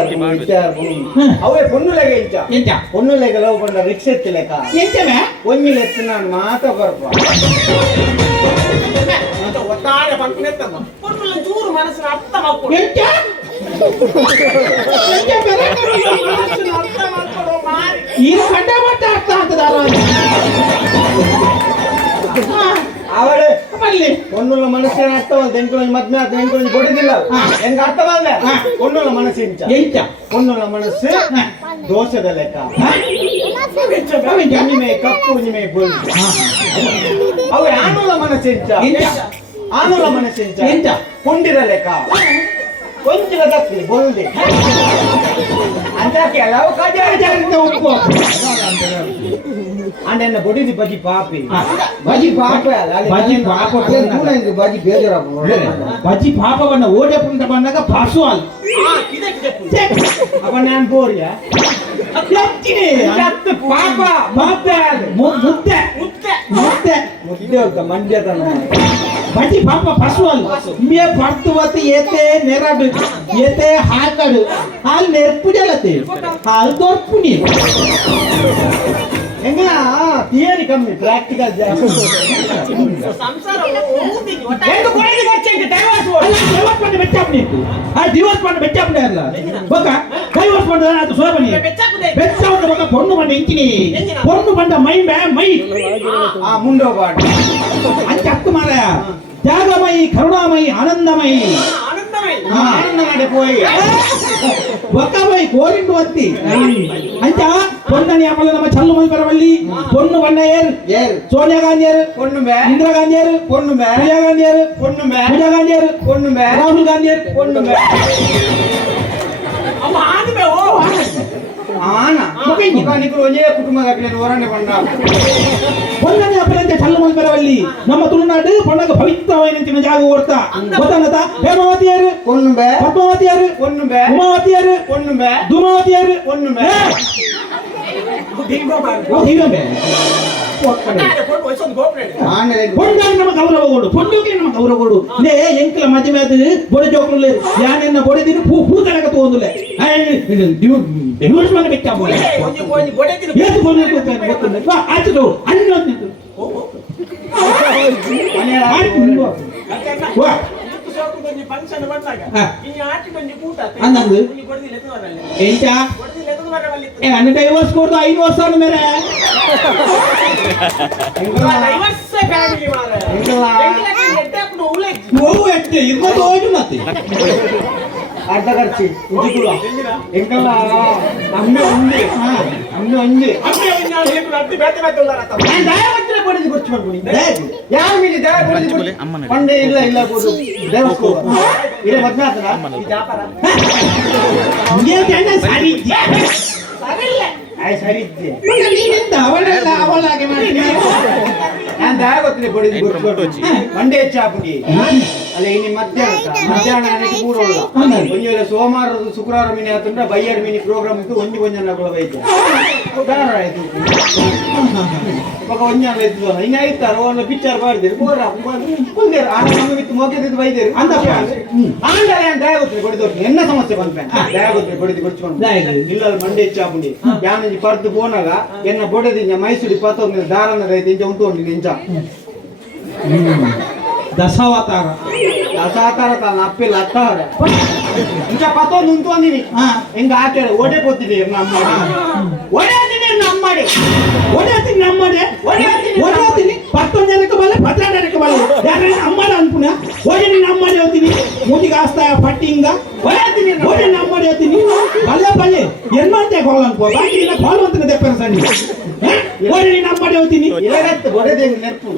ಅವೇ ಪೊನ್ನುಲೆಗೆ ಇಂಚ ಪೊನ್ನುಲೆಗೆ ಲವ್ ಪಂಡ ರಿಕ್ಷಾ ಎತ್ತಿಲೆಕ ಎಂಚಮೆ ಒಂಜಿ ಲೆತ್ತ ನಾನು ಮಾತ ಬರ್ಪ ಒಟ್ಟಾರೆ ಪಂಕ್ನೆತ್ತಮ್ಮ ಪೊನ್ನುಲ ಚೂರು ಮನಸ್ಸಿನ ಅರ್ಥ ಮಾಡ್ಕೊಡು ಎಂಚ ಮನಸ್ಸಿನ ಅರ್ಥ ಮಾಡ್ಕೊಡು ಮಾರಿ ಈ ಕಂಡ ಮಟ್ಟ ಅರ್ಥ ಆಗ್ತದಲ್ಲ ಅವಳೆ ಅಲ್ಲಿ ಪೊನ್ನುಲ ಮನಸ್ಸಿನ ಅರ್ಥವಲ್ಲ ಎಂಟು ಮದ್ಮೆ ಆತ ಎಂಟು ಕೊಡಿದಿಲ್ಲ ಹೆಂಗ ಅರ್ಥವಲ್ಲ ಪೊನ್ನುಲ ಮನಸ್ಸು ಎಂಚ ಪೊನ್ನುಲ ಮನಸ್ಸು ದೋಷದ ಲೆಕ್ಕ ನಿಮೆ ಕಪ್ಪು ನಿಮೆ ಬುಲ್ ಅವ ಆನುಲ ಮನಸ್ಸೆಂಚ ಪುಂಡಿರ ಲೆಕ್ಕ ಕೊಂಚಿನ ದಕ್ಕಿ ಬೊಲ್ದೆ ಅಂತ ಕೆಲವು ಕಜಾರಿ ಉಪ್ಪು ಅಂಡ್ ಎನ್ನ ಬಡಿದಿ ಬಜಿ ಪಾಪಿ ಹಾ. ಬಜಿ ಪಾಪ ಬಜಿ ಪಾಪ ಬಜಿ ಬೇಜಾರ ಬಜ್ಜಿ ಪಾಪವನ್ನ ಓಡೆ ಪುಂಟ ಬಂದಾಗ ಪಾಸು ಅಲ್ಲ ಅವ ನಾನು ಬೋರ್ಯ ಪಾಪ ಮುದ್ದೆ ಮುದ್ದೆ ಮುದ್ದೆ ಮುದ್ದೆ ಅಂತ ಮಂಡ್ಯತನ ಬಜ್ಜಿ ಪಾಪ ಪಶು ಅಲ್ಲ ಮೇ ಪರ್ತುವತ್ತು ಏತೆ ನೆರಡು ಏತೆ ಹಾಕಡು ಹಾಲು ನೆರ್ಪುಜಲತೆ ಹಾಲು ತೋರ್ಪುನಿ ಹೆಂಗ ಥಿಯರಿ ಕಮ್ಮಿ ಪ್ರಾಕ್ಟಿಕಲ್ ಜಾಸ್ತಿ ಡಿವೋರ್ಸ್ பண்ண வெச்சாப்னே இல்ல பக்க டைவர்ஸ் பண்றதா அது சொல்ல பண்ணி வெச்சாவுட பக்க பொண்ணு பண்ண இஞ்சினி பொண்ணு பண்ண மை மை ಮುಂಡೋ ಬಾಡಿ ಅಂಚ ಅಕ್ಕ ಮಾರಾಯ ತ್ಯಾಗಮಯಿ ಕರುಣಾಮಯಿ ಆನಂದಮಯಿ ಆನಂದಮಯಿ పోయి ಒಕ್ಕಮೈ ಕೋರಿಂಡು ಅಂತಿ ಅಂಚ பொன்னணி ಅಮಲ ನಮ್ಮ ಚಲ್ಲು ಮೈ ಬರವಲ್ಲಿ பொண்ணு வண்ணையர் சோனியா காந்தியர் பொண்ணுமே இந்திரா காந்தியர் பொண்ணுமே பிரியா காந்தியர் பொண்ணுமே பூஜா காந்தியர் பொண்ணுமே ராகுல் காந்தியர் பொண்ணுமே ಅಮ್ಮ ಆದ್ಮೇ ಓ ಆನ ಮುಖಾನಿಕರು ಒಂದೇ ಕುಟುಂಬದ ಹೋರಾಟ ಬಂದ பொன்னணி ಅಪ್ಪನಂತೆ ಚಲ್ಲು ಮೈ ಬರವಲ್ಲಿ ನಮ್ಮ ತುಳುನಾಡು பொಣ್ಣಗ ಪವಿತ್ರವಾದ ಜಾಗ ಓಡ್ತಾ ಗೊತ್ತಾನತ ಹೇಮಾವತಿಯರ್ பொண்ணுமே ಪದ್ಮಾವತಿಯರ್ பொண்ணுமே ಉಮಾವತಿಯರ್ பொண்ணுமே ಧೂಮಾವತಿಯರ್ பொண்ணுமே ದೀವಮೆ பொண்ணாங்க நம்ம கௌரவ கொடு பொண்ணுக்கு நம்ம கௌரವ ಕೊಡು ನೇ ಎಂಕಲ ಮದುವೆ ಅದು ಬೊಡ ಜೋಕುಲು ಯಾನೆನ್ನ ಬೊಡೆದಿನ ಪೂ ತನಕ ತೋಂದುಲೆ ಡಿವೋರ್ಸ್ ಮಾಡಿ ಬೆಚ್ಚ ಬೋಲೆ ಏತು ಬೋಲೆ ಗೊತ್ತುಂಟು ವಾ ಆಚು ಅನ್ನೋದು ವಾ ಫಂಕ್ಷನ್ ಬಂದಾಗ ಈ ಆಟಿ ಬಂದಿ ಕೂಟ ಅನ್ನಂದು ಕೊಡ್ದಿಲ್ಲ ಎತ್ತು ಬರಲ್ಲ ಎಂತ ಕೊಡ್ದಿಲ್ಲ ಎತ್ತು ಬರಲ್ಲ ಏ ಅನ್ನ ಡೈವರ್ಸ್ ಕೊಡ್ದು 5 ವರ್ಷ ಅನ್ನು ಮೇರೆ ಡೈವರ್ಸ್ ಫ್ಯಾಮಿಲಿ ಮಾರ ಎಟ್ಟೆಪ್ಪು ಉಲೆ ಓ ಎಟ್ಟೆ ಇರ್ಬೋದು ಹೋಗಿ ಮತ್ತೆ ಅರ್ಧ ಖರ್ಚಿ ಉಜಿಕುಳ ಎಂಕಲ್ಲ ಅಮ್ಮೆ ಉಂಡಿ ಅಮ್ಮೆ ಉಂಡಿ ಅಮ್ಮೆ ಉಂಡಿ ಲೇಕು ಅತ್ತಿ ಬೇತೆ ಬೇತೆ ಉಳ್ಳಾರತ ನಾನು ದಯವಿಟ್ಟು ಬಡಿದು ಗೊತ್ತು ಮಾಡ್ಬಿಡಿ ಯಾರ ಮೇಲೆ ದಯ ಬಡಿದು ಪಂಡೆ ಇಲ್ಲ ಬೋದು ದೇವಸ್ಕೋ ಇರೇ ಮದ್ವೆ ಆತನ ಈ ವ್ಯಾಪಾರ ನೀವು ಜನ ಸರಿ ಸರಿಲ್ಲ ಆಯ್ ಸರಿ ಇದ್ದೆ ನೀನೆಂತ ಅವಳಾಗೆ ಮಾಡ್ತೀನಿ ನಾನು ದಯ ಗೊತ್ತಿಲ್ಲ ಬಡಿದು ಗೊತ್ತು ಮಂಡೆ ಹೆಚ್ಚಾಪುಡಿ ಅಲ್ಲ ಇನ್ನು ಮಧ್ಯಾಹ್ನ ನನಗೆ ಮೂರೋಲ್ಲ ಒಂದು ವೇಳೆ ಸೋಮವಾರ ಶುಕ್ರವಾರ ಮೀನು ಆತಂದ್ರೆ ಬೈಯರ್ ಮೀನಿ ಪ್ರೋಗ್ರಾಮ್ ಇತ್ತು ಒಂಜನ ವೈದ್ಯ ಆಯ್ತು ಒಂಜನ ಇದ್ದು ಹಿಂಗೆ ಆಯ್ತಾರ ಒಂದು ಪಿಕ್ಚರ್ ಮಾಡಿದ್ರು ಕುಂದೇರು ಆನಂದಿತ್ತು ಮೋಕೆದಿದ್ದು ಬೈದೇರು ಅಂತ ಆಂಡಲೆ ದಯ ಗೊತ್ತಿಲ್ಲ ಬಡಿದು ಎನ್ನ ಸಮಸ್ಯೆ ಬಂತೆ ದಯ ಗೊತ್ತಿಲ್ಲ ಬಡಿದು ಗೊಚ್ಕೊಂಡು ಇಲ್ಲ ಮಂಡೆ ಹೆಚ್ಚಾಪುಡಿ ಯಾನ ಪರ್ದು ಪೋನಾಗ ಎನ್ನ ಬೊಡೆದಿಂಜ ಮೈಸೂರಿ ಪತ್ತೊಂದು ದಾರನ ರೈತ ಇಂಚ ಉಂಟು ನಿಂಚ ದಶಾವತಾರ ತಾನ ಅಪ್ಪಿಲ್ಲ ಅತ್ತಾರ ಇಂಚ ಪತ್ತೊಂದು ಉಂಟು ಅಂದಿನಿ ಹಿಂಗ ಹಾಕ್ಯಾರ ಓಡೆ ಕೊತ್ತಿದ್ದೀರಿ ನಮ್ಮ ಮಾಡಿ ಓಡಾತೀನಿ 11 ಜನಕ್ಕೆ ಬಲ್ಲ 16 ಜನಕ್ಕೆ ಬಲ್ಲ ಯಾರ ಅಮ್ಮನ ಅನ್ಪುನ ಓಡಿ ನಮ್ಮಡಿ ಹೋಗ್ತೀನಿ ಮೂತಿಗೆ ಆಸ್ತಾ ಪಟ್ಟಿಂಗ ಓಡಿ ನಮ್ಮಡಿ ಹೋಗ್ತೀನಿ ಬಲೆ ಏನ್ ಮಾಡ್ತೆ ಕಾಲ್ ಅನ್ಕೋ ಬಾಕಿ ಇಲ್ಲ ಕಾಲ್ ಅಂತ ದೆಪ್ಪರ ಸಣ್ಣ ಓಡಿ ನಮ್ಮಡಿ ಹೋಗ್ತೀನಿ ಇರಗತ್ತೆ ಬಡದೆ ನೆರ್ಪು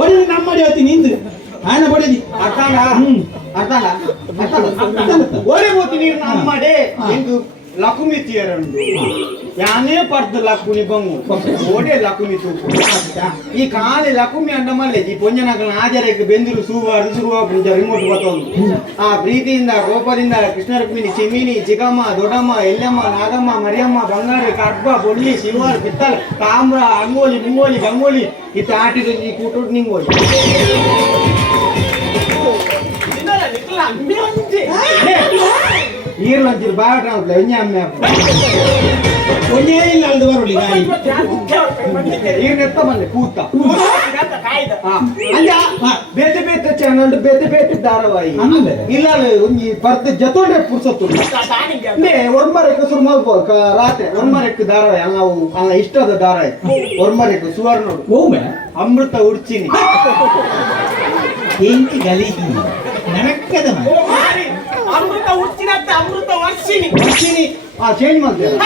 ಓಡಿ ನಮ್ಮಡಿ ಹೋಗ್ತೀನಿ ಇಂದು ಆನ ಬಡದಿ ಅರ್ತಾಳ ಓಡಿ ಹೋಗ್ತೀನಿ ನಮ್ಮಡೆ ಎಂದು ಲಕುಮಿ ತೀಯರಂಡು ಯಾನೇ ಪರ್ದು ಲಕುನಿ ಬಂಗು ಓಡೆ ಲಕುನಿ ತೂಕು ಈ ಕಾಲಿ ಲಕುಮಿ ಅಂಡ ಮಲ್ಲೆ ಈ ಪೊಂಜನಕಲ ಹಾಜರಿಗೆ ಬೆಂದಿರು ಶುರುವ ರಿಮೋಟ್ ಬತ್ತೊಂದು ಆ ಪ್ರೀತಿಯಿಂದ ಕೋಪದಿಂದ ಕೃಷ್ಣ ರುಕ್ಮಿಣಿ ಚಿಮಿನಿ ಚಿಕ್ಕಮ್ಮ ದೊಡ್ಡಮ್ಮ ಎಲ್ಲಮ್ಮ ನಾಗಮ್ಮ ಮರಿಯಮ್ಮ ಬಂಗಾರಿ ಕಡ್ಬ ಬೊಳ್ಳಿ ಶಿವಾರ್ ಪಿತ್ತಲ್ ತಾಮ್ರ ಅಂಗೋಲಿ ಮುಂಗೋಲಿ ಗಂಗೋಲಿ ಇತ್ತ ಆಟಿದು ಈ ಕೂಟು ನಿಂಗೋಲಿ ಈರ್ಲಂಚಿರು ಬಾಟ ಒಂಜೆ ಅಮ್ಮೆ ಒಂದೇ ಇಲ್ಲ ಅಲ್ದು ಬರೋಳಿ ಗಾಳಿ ಈರ್ನೆತ್ತ ಬಂದೆ ಕೂತ ಅಂಜ ಬೇತೆ ಬೇತೆ ಚಾನಲ್ ಬೇತೆ ಬೇತೆ ಧಾರಾವಾಹಿ ಇಲ್ಲ ಒಂಜಿ ಪರ್ದೆ ಜತೋಡೆ ಪುರ್ಸತ್ತು ಒರ್ಮರೆಕ್ಕೆ ಶುರು ಮಾಡ್ಬೋದು ರಾತ್ರಿ ಒರ್ಮರೆಕ್ಕೆ ಧಾರಾವಾಹಿ ನಾವು ಅಲ್ಲ ಇಷ್ಟದ ಧಾರಾವಾಹಿ ಒರ್ಮರೆಕ್ಕೆ ಸುವರ್ಣೋಡು ಓಮೆ ಅಮೃತ ಉಡ್ಚಿನಿ ಎಂಕಿ ಗಲೀಜಿ ನನಕ್ಕದ ಅಮೃತ ಉಚ್ಚಿನತ್ತೆ ಅಮೃತ ವರ್ಷಿನಿ ಚೇಂಜ್ ಮಾಡ್ತೇವೆ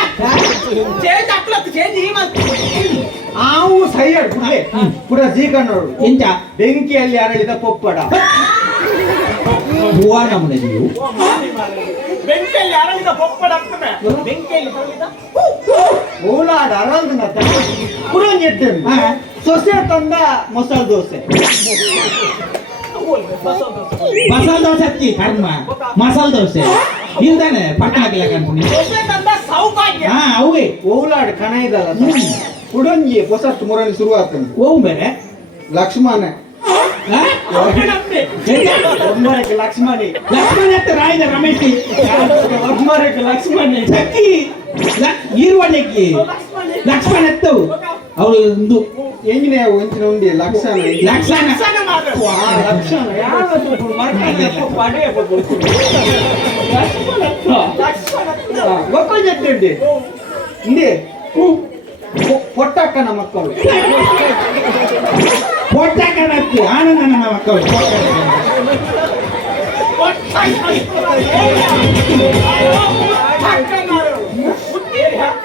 ಚೇಂಜ್ ಅಪ್ಲತ್ ಚೇಂಜ್ ಈ ಮಾಡ್ತೀವಿ ಆವು ಸೈಯಡ್ ಪುರ ಜೀಕಣ್ಣವರು ಎಂತ ಬೆಂಕಿಯಲ್ಲಿ ಅರಳಿದ ಪೊಪ್ಪಡ ಹೂವ ನಮ್ಮನೆ ನೀವು ಓ ಮಾರಿ ಮಾರಿ ಬೆಂಕಿಯಲ್ಲಿ ಅರಳಿದ ಪೊಪ್ಪಡ ಆಗ್ತದೆ ಬೆಂಕಿಯಲ್ಲಿ ತಳ್ಳಿದ ಓಲಾಡ ಅರಂಗನ ಕುರಂಜಿ ಎಡ್ಡೆ ಸೊಸೆ ತಂದ ಮಸಾಲೆ ದೋಸೆ ಮಸಾಲ ದೋಸೆ ಅಕ್ಕಿ ಕರ್ಮ ಮಸಾಲ ದೋಸೆ ಇಲ್ದಾನೆ ಪಟ್ಟ ಹಾಕಿಲ್ಲ ಕನ್ಪುನಿ ದೋಸೆ ತಂದ ಸೌಭಾಗ್ಯ ಹಾ ಅವೇ ಓಲಾಡ ಕಣ ಇದಲ್ಲ ಕುಡಂಜಿ ಹೊಸತ್ತು ಮುರಳಿ ಶುರುವಾಗ್ತದೆ ಓಂ ಬೇರೆ ಲಕ್ಷ್ಮಣ ಹಾ? ಒಮ್ಮರಕ್ಕೆ ಲಕ್ಷ್ಮಣಿ ಲಕ್ಷ್ಮಣ ಅಂತ ರಾಯದ ರಮೇಶಿ ಒಮ್ಮರಕ್ಕೆ ಲಕ್ಷ್ಮಣಿ ಚಕ್ಕಿ ಈರುವಣ್ಣಕ್ಕಿ ಲಕ್ಷ್ಮಣ ಎತ್ತವು ಅವಳು ಒಂದು ಎಂಜಿನ ಒಂಚಿನ ಉಂಡಿ ಲಕ್ಷಣ ಲಕ್ಷಣ ಲಕ್ಷಣ ಯಾವತ್ತು ಮರ್ಕಡೆ ಪಡೆ ಮಕ್ಕಳು ಜೊತೆ ಇಂಡಿ ಪೊಟ್ಟಕ್ಕನ ಮಕ್ಕಳು ಪೊಟ್ಟಕ್ಕನತ್ತಿ ಆನಂದನ ಮಕ್ಕಳು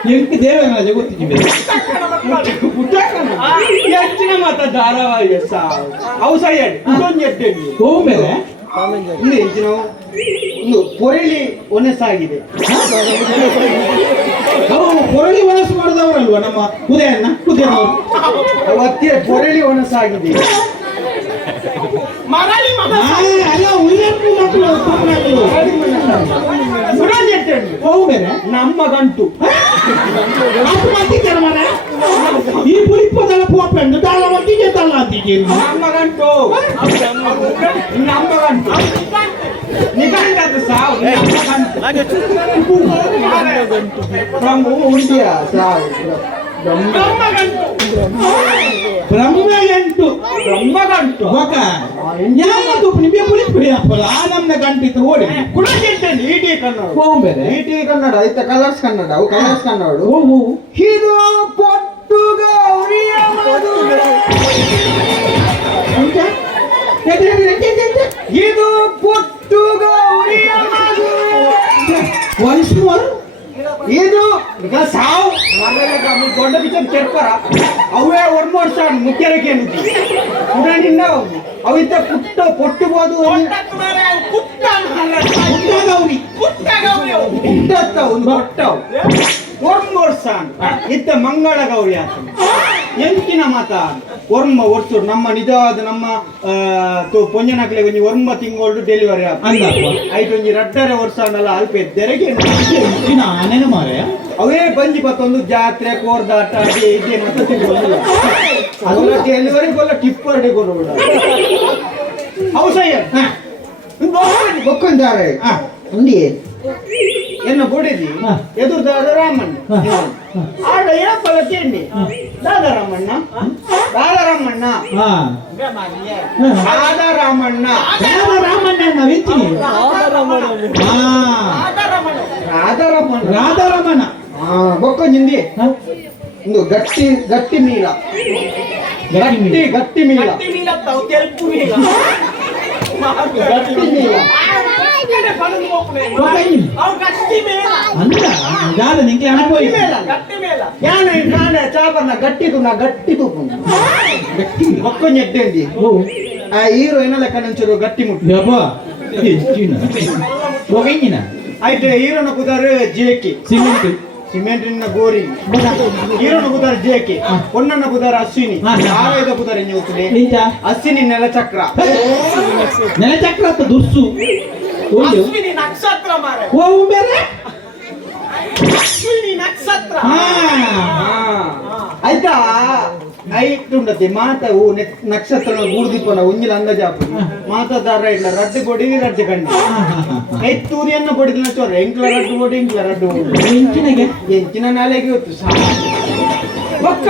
ಎಂಟು ದೇವರಾಜ ಗೊತ್ತಿದ್ದೀವಿ ಹೆಚ್ಚಿನ ಮಾತ ಧಾರಾವಾಹಿ ಅವು ಸರಿ ಇದೊಂದು ಎಡ್ಡೆಗಿ ಹೋಗು ಮೇಲೆ ಇಲ್ಲಿ ಹೆಚ್ಚಿನ ಒಂದು ಪೊರಳಿ ಒನೆಸಾಗಿದೆ ಅವು ಕೊರಳಿ ವನಸ್ಸು ಮಾಡಿದವರಲ್ವಾ ನಮ್ಮ ಉದಯನವರು ಅವತ್ತಿಯ ಪೊರಳಿ ಒಣಸಾಗಿದೆ ಮರಳಿ ಮಗ ಅಲ್ಲ ಉಯ್ಯಪ್ಪು ಮಕ್ಕಳು ಹೋಗು ಮೇಲೆ ನಮ್ಮ ಗಂಟು ಈ ಪುಲಿಪ್ಪದಲ್ಲ ಪೋಪೆಂದು ದಾಳ ಒಟ್ಟಿಗೆ ತಲ್ಲ ಅಂತಿದ್ದೀರಿ ನಮ್ಮ ಗಂಟು ನಮ್ಮ ಗಂಟು ನಿಗಂಟು ಸಾವು ನಮ್ಮ ಉಂಡಿಯ ಸಾವು ಬ್ರಹ್ಮಗಂಟು ಬ್ರಹ್ಮಗಂಟು ಹೋಗ ಯಾವುದು ನಿಮಗೆ ಪುಲಿಪ್ಪುರಿ ಹಾಕೋಲ್ಲ ಆ ನಮ್ಮ ಗಂಟಿತ್ತು ಓಡಿ ಕುಡಂಜಿಟ್ಟೇನೆ ಇಟಿ ಕನ್ನಡ ಹೋಗು ಬೇರೆ ಇಟಿ ಕನ್ನಡ ಆಯ್ತಾ ಕಲರ್ಸ್ ಕನ್ನಡ ಅವು ಕಲರ್ಸ್ ಕನ್ನಡ ಹೋಗು ಇದು ಪೊಟ್ಟುಗೌರಿಯ ಮದುವೆ ಇದು ಪೊಟ್ಟುಗೌರಿಯ ಮದುವೆ ಒನ್ಸ್ ಮೋರ್ ಇದು ಈಗ ಸಾವು ದೊಡ್ಡ ಬಿಚ್ಚ ಕೆರ್ಪರ ಅವೇ ಒರ್ಮೋಡ್ಸ ಮುಖ್ಯರಕ್ಕೆ ನಿನ್ನ ಅವಿದ್ದ ಪುಟ್ಟ ಪೊಟ್ಟುಬೋದು ಪುಟ್ಟತ್ತ ಒಂದು ಪೊಟ್ಟವು ಒರ್ಮೋಡ್ಸ ಇತ್ತ ಮಂಗಳ ಗೌರಿ ಆತ ಎಂಕಿನ ಮಾತ ಒರ್ಮ ಒರ್ಸು ನಮ್ಮ ನಿಜವಾದ ನಮ್ಮ ಪೊಂಜನಕ್ಲೆ ಒಂಜಿ ಒರ್ಮ ತಿಂಗಳು ಡೆಲಿವರಿ ಆಯ್ತು ಒಂಜಿ ರಡ್ಡರೆ ವರ್ಷ ಅನ್ನಲ್ಲ ಅಲ್ಪ ಎದ್ದೆರೆಗೆ ನಾನೇನು ಮಾರೆ ಅವೇ ಬಂಜಿ ಬತ್ತೊಂದು ಜಾತ್ರೆ ಕೋರ್ದಾಟ ಅದೇ ಇದೆ ಮತ್ತೆ ತಿಳ್ಕೊಳ್ಳಿಲ್ಲ ಅದೆಲ್ಲ ಡೆಲಿವರಿ ಕೊಲ್ಲ ಟಿಪ್ಪರ್ಡೆ ಕೊಡೋಣ ಅವಸಯ್ಯ ಬೊಕ್ಕೊಂದಾರೆ ಉಂಡಿ ಎನ್ನ ಬೊಡಿದಿ ಎದುರ್ದಾದ ರಾಮಣ್ಣ ಆಡ ಏಪಲ ತಿಂಡಿ ದಾದರಾಮಣ್ಣ ದಾದರಾಮಣ್ಣ ರಾಧಾರಾಮಣ್ಣ ರಾಮಣ್ಣ ವೆಚ್ಚಿನಿ ರಾಧಾರಾಮಣ್ಣ ರಾಧಾರಮಣ ಬೊಕ್ಕೊಂಜಿಂದಿ ಒಂದು ಗಟ್ಟಿ ಗಟ್ಟಿ ಮೀಲ ಗಟ್ಟಿ ಗಟ್ಟಿ ಮೀಲ ಗಟ್ಟಿ ಮೀಲ ಅಂದ ಜಾಲ ನಿಂಗೆ ಅನುಭವ ಯಾನ ಕಾಣ ಚಾಪರ್ನ ಗಟ್ಟಿದು ನಾ ಗಟ್ಟಿದು ಗಟ್ಟಿ ಮಕ್ಕೊಂದು ಎಡ್ಡೆಂದಿ ಆ ಹೀರೋ ಏನ ಲೆಕ್ಕ ನಂಚರು ಗಟ್ಟಿ ಮುಟ್ಟಿ ಹೋಗಿನ ಆಯ್ತು ಹೀರೋನ ಕುದಾರ ಜೇಕೆ ಸಿಮೆಂಟ್ ಸಿಮೆಂಟಿನ ಗೋರಿ ಹೀರೋನ ಕುದಾರ ಜೇಕೆ ಪೊಣ್ಣನ ಕುದಾರ ಅಶ್ವಿನಿ ಆವೇದ ಕುದಾರ ಹೋಗ್ತದೆ ಅಶ್ವಿನಿ ನೆಲಚಕ್ರ ನೆಲಚಕ್ರ ಅಂತ ದುಸ್ಸು ಅಶ್ವಿನಿ ನಕ್ಷತ್ರ ಮಾರೆ ಹೋಗು ಬೇರೆ ಅಶ್ವಿನಿ ನಕ್ಷತ್ರ ಆಯ್ತಾ ಐಟುಂಡತಿ ಮಾತವು ನಕ್ಷತ್ರ ಗೂಡ್ದಿಪ್ಪನ ಉಂಜಿಲ ಅಂದಾಜಾಪು ಮಾತಾದಾರ ಇಲ್ಲ ರಡ್ಡು ಕೊಡಿ ರಡ್ಡು ಕಂಡು ಐತೂರಿಯನ್ನು ಕೊಡಿದಿಲ್ಲ ಚೋರ ಎಂಕ್ಲ ರಡ್ಡು ಕೊಡಿ ಎಂಕ್ಲ ರಡ್ಡು ಎಂಚಿನ ನಾಲೆಗೆ ಹೊತ್ತು ಒಕ್ಕ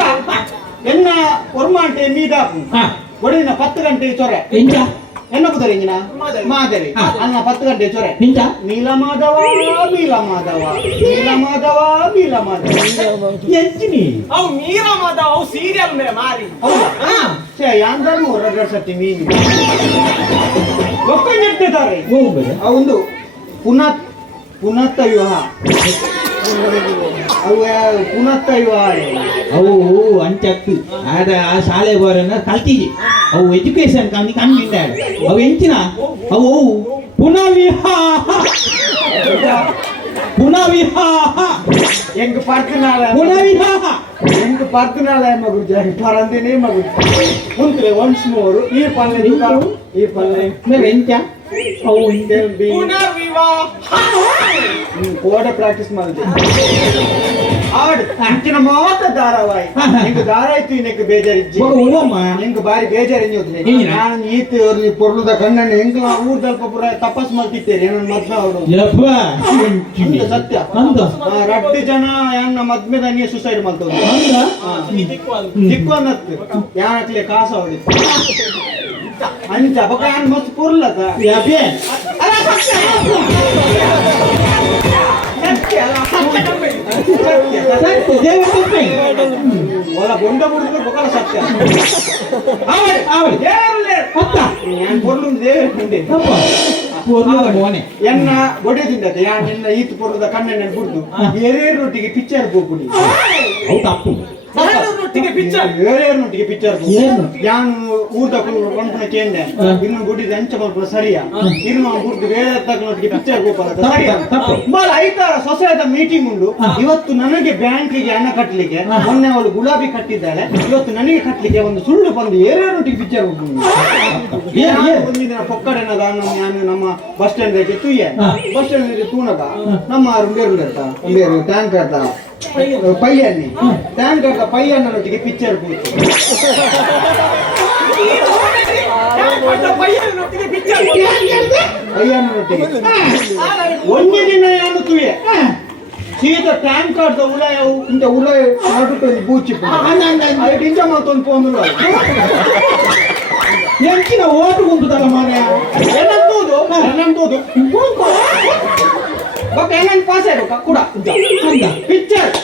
ಎನ್ನ ಒರ್ಮಾಂಟೆ ಮೀದಾಪು ಕೊಡಿದಿನ 10 ಗಂಟೆ ಚೊರೆ ಎನ್ನ ಕುದರ ಇಂಜಿನ ಮಾದರಿ ಅನ್ನ 10 ಗಂಟೆ ಚೊರೆ ನೀಲಮಾಧವ ನೀಲಮಾಧವ ನೀಲಮಾಧವ ನೀಲಮಾಧವ ಎಂಚಿನಿ ಅವು ನೀಲಮಾಧವ ಅವು ಸೀರಿಯಲ್ ಮೇಲೆ ಮಾರಿ ಹೌದಾ ಯಾಂದ್ರ 2 ಸತಿ ಮೀನು ಒಕ್ಕ ನೆಟ್ಟಿದ್ದಾರೆ ಅವಂದು ಪುನತ್ತ ವಿವಾಹ ಪುನತ್ತ ವಿವಾಹ ಅವು ಅಂಚತ್ತು ಆಡ ಆ ಶಾಲೆ ಬರೋಣ ಕಲ್ತಿಗೆ ಅವು ಎಜುಕೇಶನ್ ಕಮ್ಮಿ ಕಮ್ಮಿ ಅವು ಎಂಚಿನ ಅವು ಪುನವಿಹಾಹ ಪುನವಿಹಾಹ ಎಂಗ್ ಪರ್ತಿನಾಳ ಪುನವಿಹಾಹ ಎಂಗ್ ಪರ್ತಿನಾಳ ಮಗು ಜಾರಿ ಪರಂದಿನೇ ಮಗು ಮುಂತ್ರೆ ಒನ್ಸ್ ಮೋರ್ ಈ ಪಲ್ಲೆ ಈ ಪಲ್ಲೆ ಮೇಲೆ ಎಂತ ಅವು ಹಿಂದೆ ಪುನರ್ವಿವಾಹ ಕೋಡ ಪ್ರಾಕ್ಟೀಸ್ ಮಾಡಿದೆ ಆಡ್ ಅಂಚಿನ ಮಾತ ಧಾರಾವಾಹಿ ನಿಂಗೆ ಧಾರ ಆಯ್ತು ನಿನಗೆ ಬೇಜಾರಿಜ್ಜಿ ಹೋಗಮ್ಮ ನಿಂಗೆ ಬಾರಿ ಬೇಜಾರು ಎಂಜೋದ್ಲೆ ನಾನು ಈತ ಅವ್ರಿಗೆ ಪೊರ್ಲುದ ಕಣ್ಣನ್ನು ಹೆಂಗ ಊರ್ದಲ್ಪ ಪುರ ತಪಸ್ ಮಾಡ್ತಿದ್ದೇನೆ ನನ್ನ ಮದ್ವೆ ಅವರು ಯಪ್ಪ ಅಂದ ಸತ್ಯ ಅಂದ ರಡ್ಡು ಜನ ಯಾನ ಮದ್ವೆ ದನಿಯ ಸುಸೈಡ್ ಮಾಡ್ತವ್ರು ದಿಕ್ಕೊಂದತ್ತು ಯಾನಕ್ಲೆ ಕಾಸ ಅವಳಿ ಅಂಚ ಬಕ ಯಾನ್ ಮಸ್ತ್ ಪುರ್ಲತ ಯಾಪೆ ಒಳ ಬೊಂಡ ಮುಡಿದ್ರೆ ಬೊಕಲ ಸತ್ಯ ഞാൻ പൊരുളും ദേവന്റെ എന്ന ഒടേതിന്റെ ഞാൻ എന്ന ഈത്ത് പൊരുളുದ ಕಣ್ಣನ್ನ ಬಿಡ್ತು ಏರೇರೊಟ್ಟಿಗೆ ಪಿಕ್ಚರ್ ಹೋಗ್ಬಿಡಿ ತಪ್ಪು ಏರೇರೊಟ್ಟಿಗೆ ಪಿಕ್ಚರ್ ഞാൻ ಊಟ ಕೊಂಡ್ಕೊಂಡ ಕೇಂದೆ ಇನ್ನು ಗುಡಿದ ಅಂಚ ಮಾಡ್ಕೊಂಡು ಸರಿಯಾ ಇನ್ನು ಗುಡ್ದು ಬೇರೆ ತಗೊಂಡೊಟ್ಟಿಗೆ ಪಿಕ್ಚರ್ ಹೋಗಲ್ಲ ಸರಿಯಾ ಬಾಳ ಐತಾರ ಸೊಸೈಟಿ ಮೀಟಿಂಗ್ ಉಂಟು ಇವತ್ತು ನನಗೆ ಬ್ಯಾಂಕಿಗೆ ಹಣ ಕಟ್ಟಲಿಕ್ಕೆ ಮೊನ್ನೆ ಅವಳು ಗುಲಾಬಿ ಕಟ್ಟಿದ್ದಾಳೆ ಇವತ್ತು ನನಗೆ ಕಟ್ಟಲಿಕ್ಕೆ ಒಂದು ಸುಳ್ಳು ಬಂದು ಏರೇರೊಟ್ಟಿಗೆ ಪಿಕ್ಚರ್ ಹೋಗ್ಬೋದು ಒಂದಿನ ಪೊಕ್ಕಡೆನದ ನಾನು ನಮ್ಮ ಬಸ್ ಸ್ಟ್ಯಾಂಡ್ ತುಯ್ಯ ಬಸ್ ಸ್ಟ್ಯಾಂಡ್ ತೂನಗ ನಮ್ಮ ಬೇರು ಟ್ಯಾಂಕ್ ಅರ್ಧ ಪಯ್ಯನ್ನಿ ಟ್ಯಾಂಕ್ ಅರ್ಧ ಪಯ್ಯನ್ನೊಟ್ಟಿಗೆ ಪಿಕ್ಚರ್ ಹೋಗ್ತು ಪಯ್ಯನ್ನೊಟ್ಟಿಗೆ ಒಂದು ದಿನ ಏನು ತುಯ್ಯ ಸೀದಾ ಟ್ಯಾಂಕ್ ಅರ್ಧ ಉಲಾಯ ಇಂತ ಉಲಾಯ ಮಾಡಿಬಿಟ್ಟು ಬೂಚಿ ಇಂಚ ಮತ್ತೊಂದು ಪೋಂದು ಎಂಚಿನ ಓಟು ಗುಂಪುದಲ್ಲ ಮಾರ್ಯ ನನ್ನಂತೂದು ಬಟ್ ಹೆಂಗನ್ ಪಾಸ್ ಆಯ್ತು ಕೂಡ ಪಿಕ್ಚರ್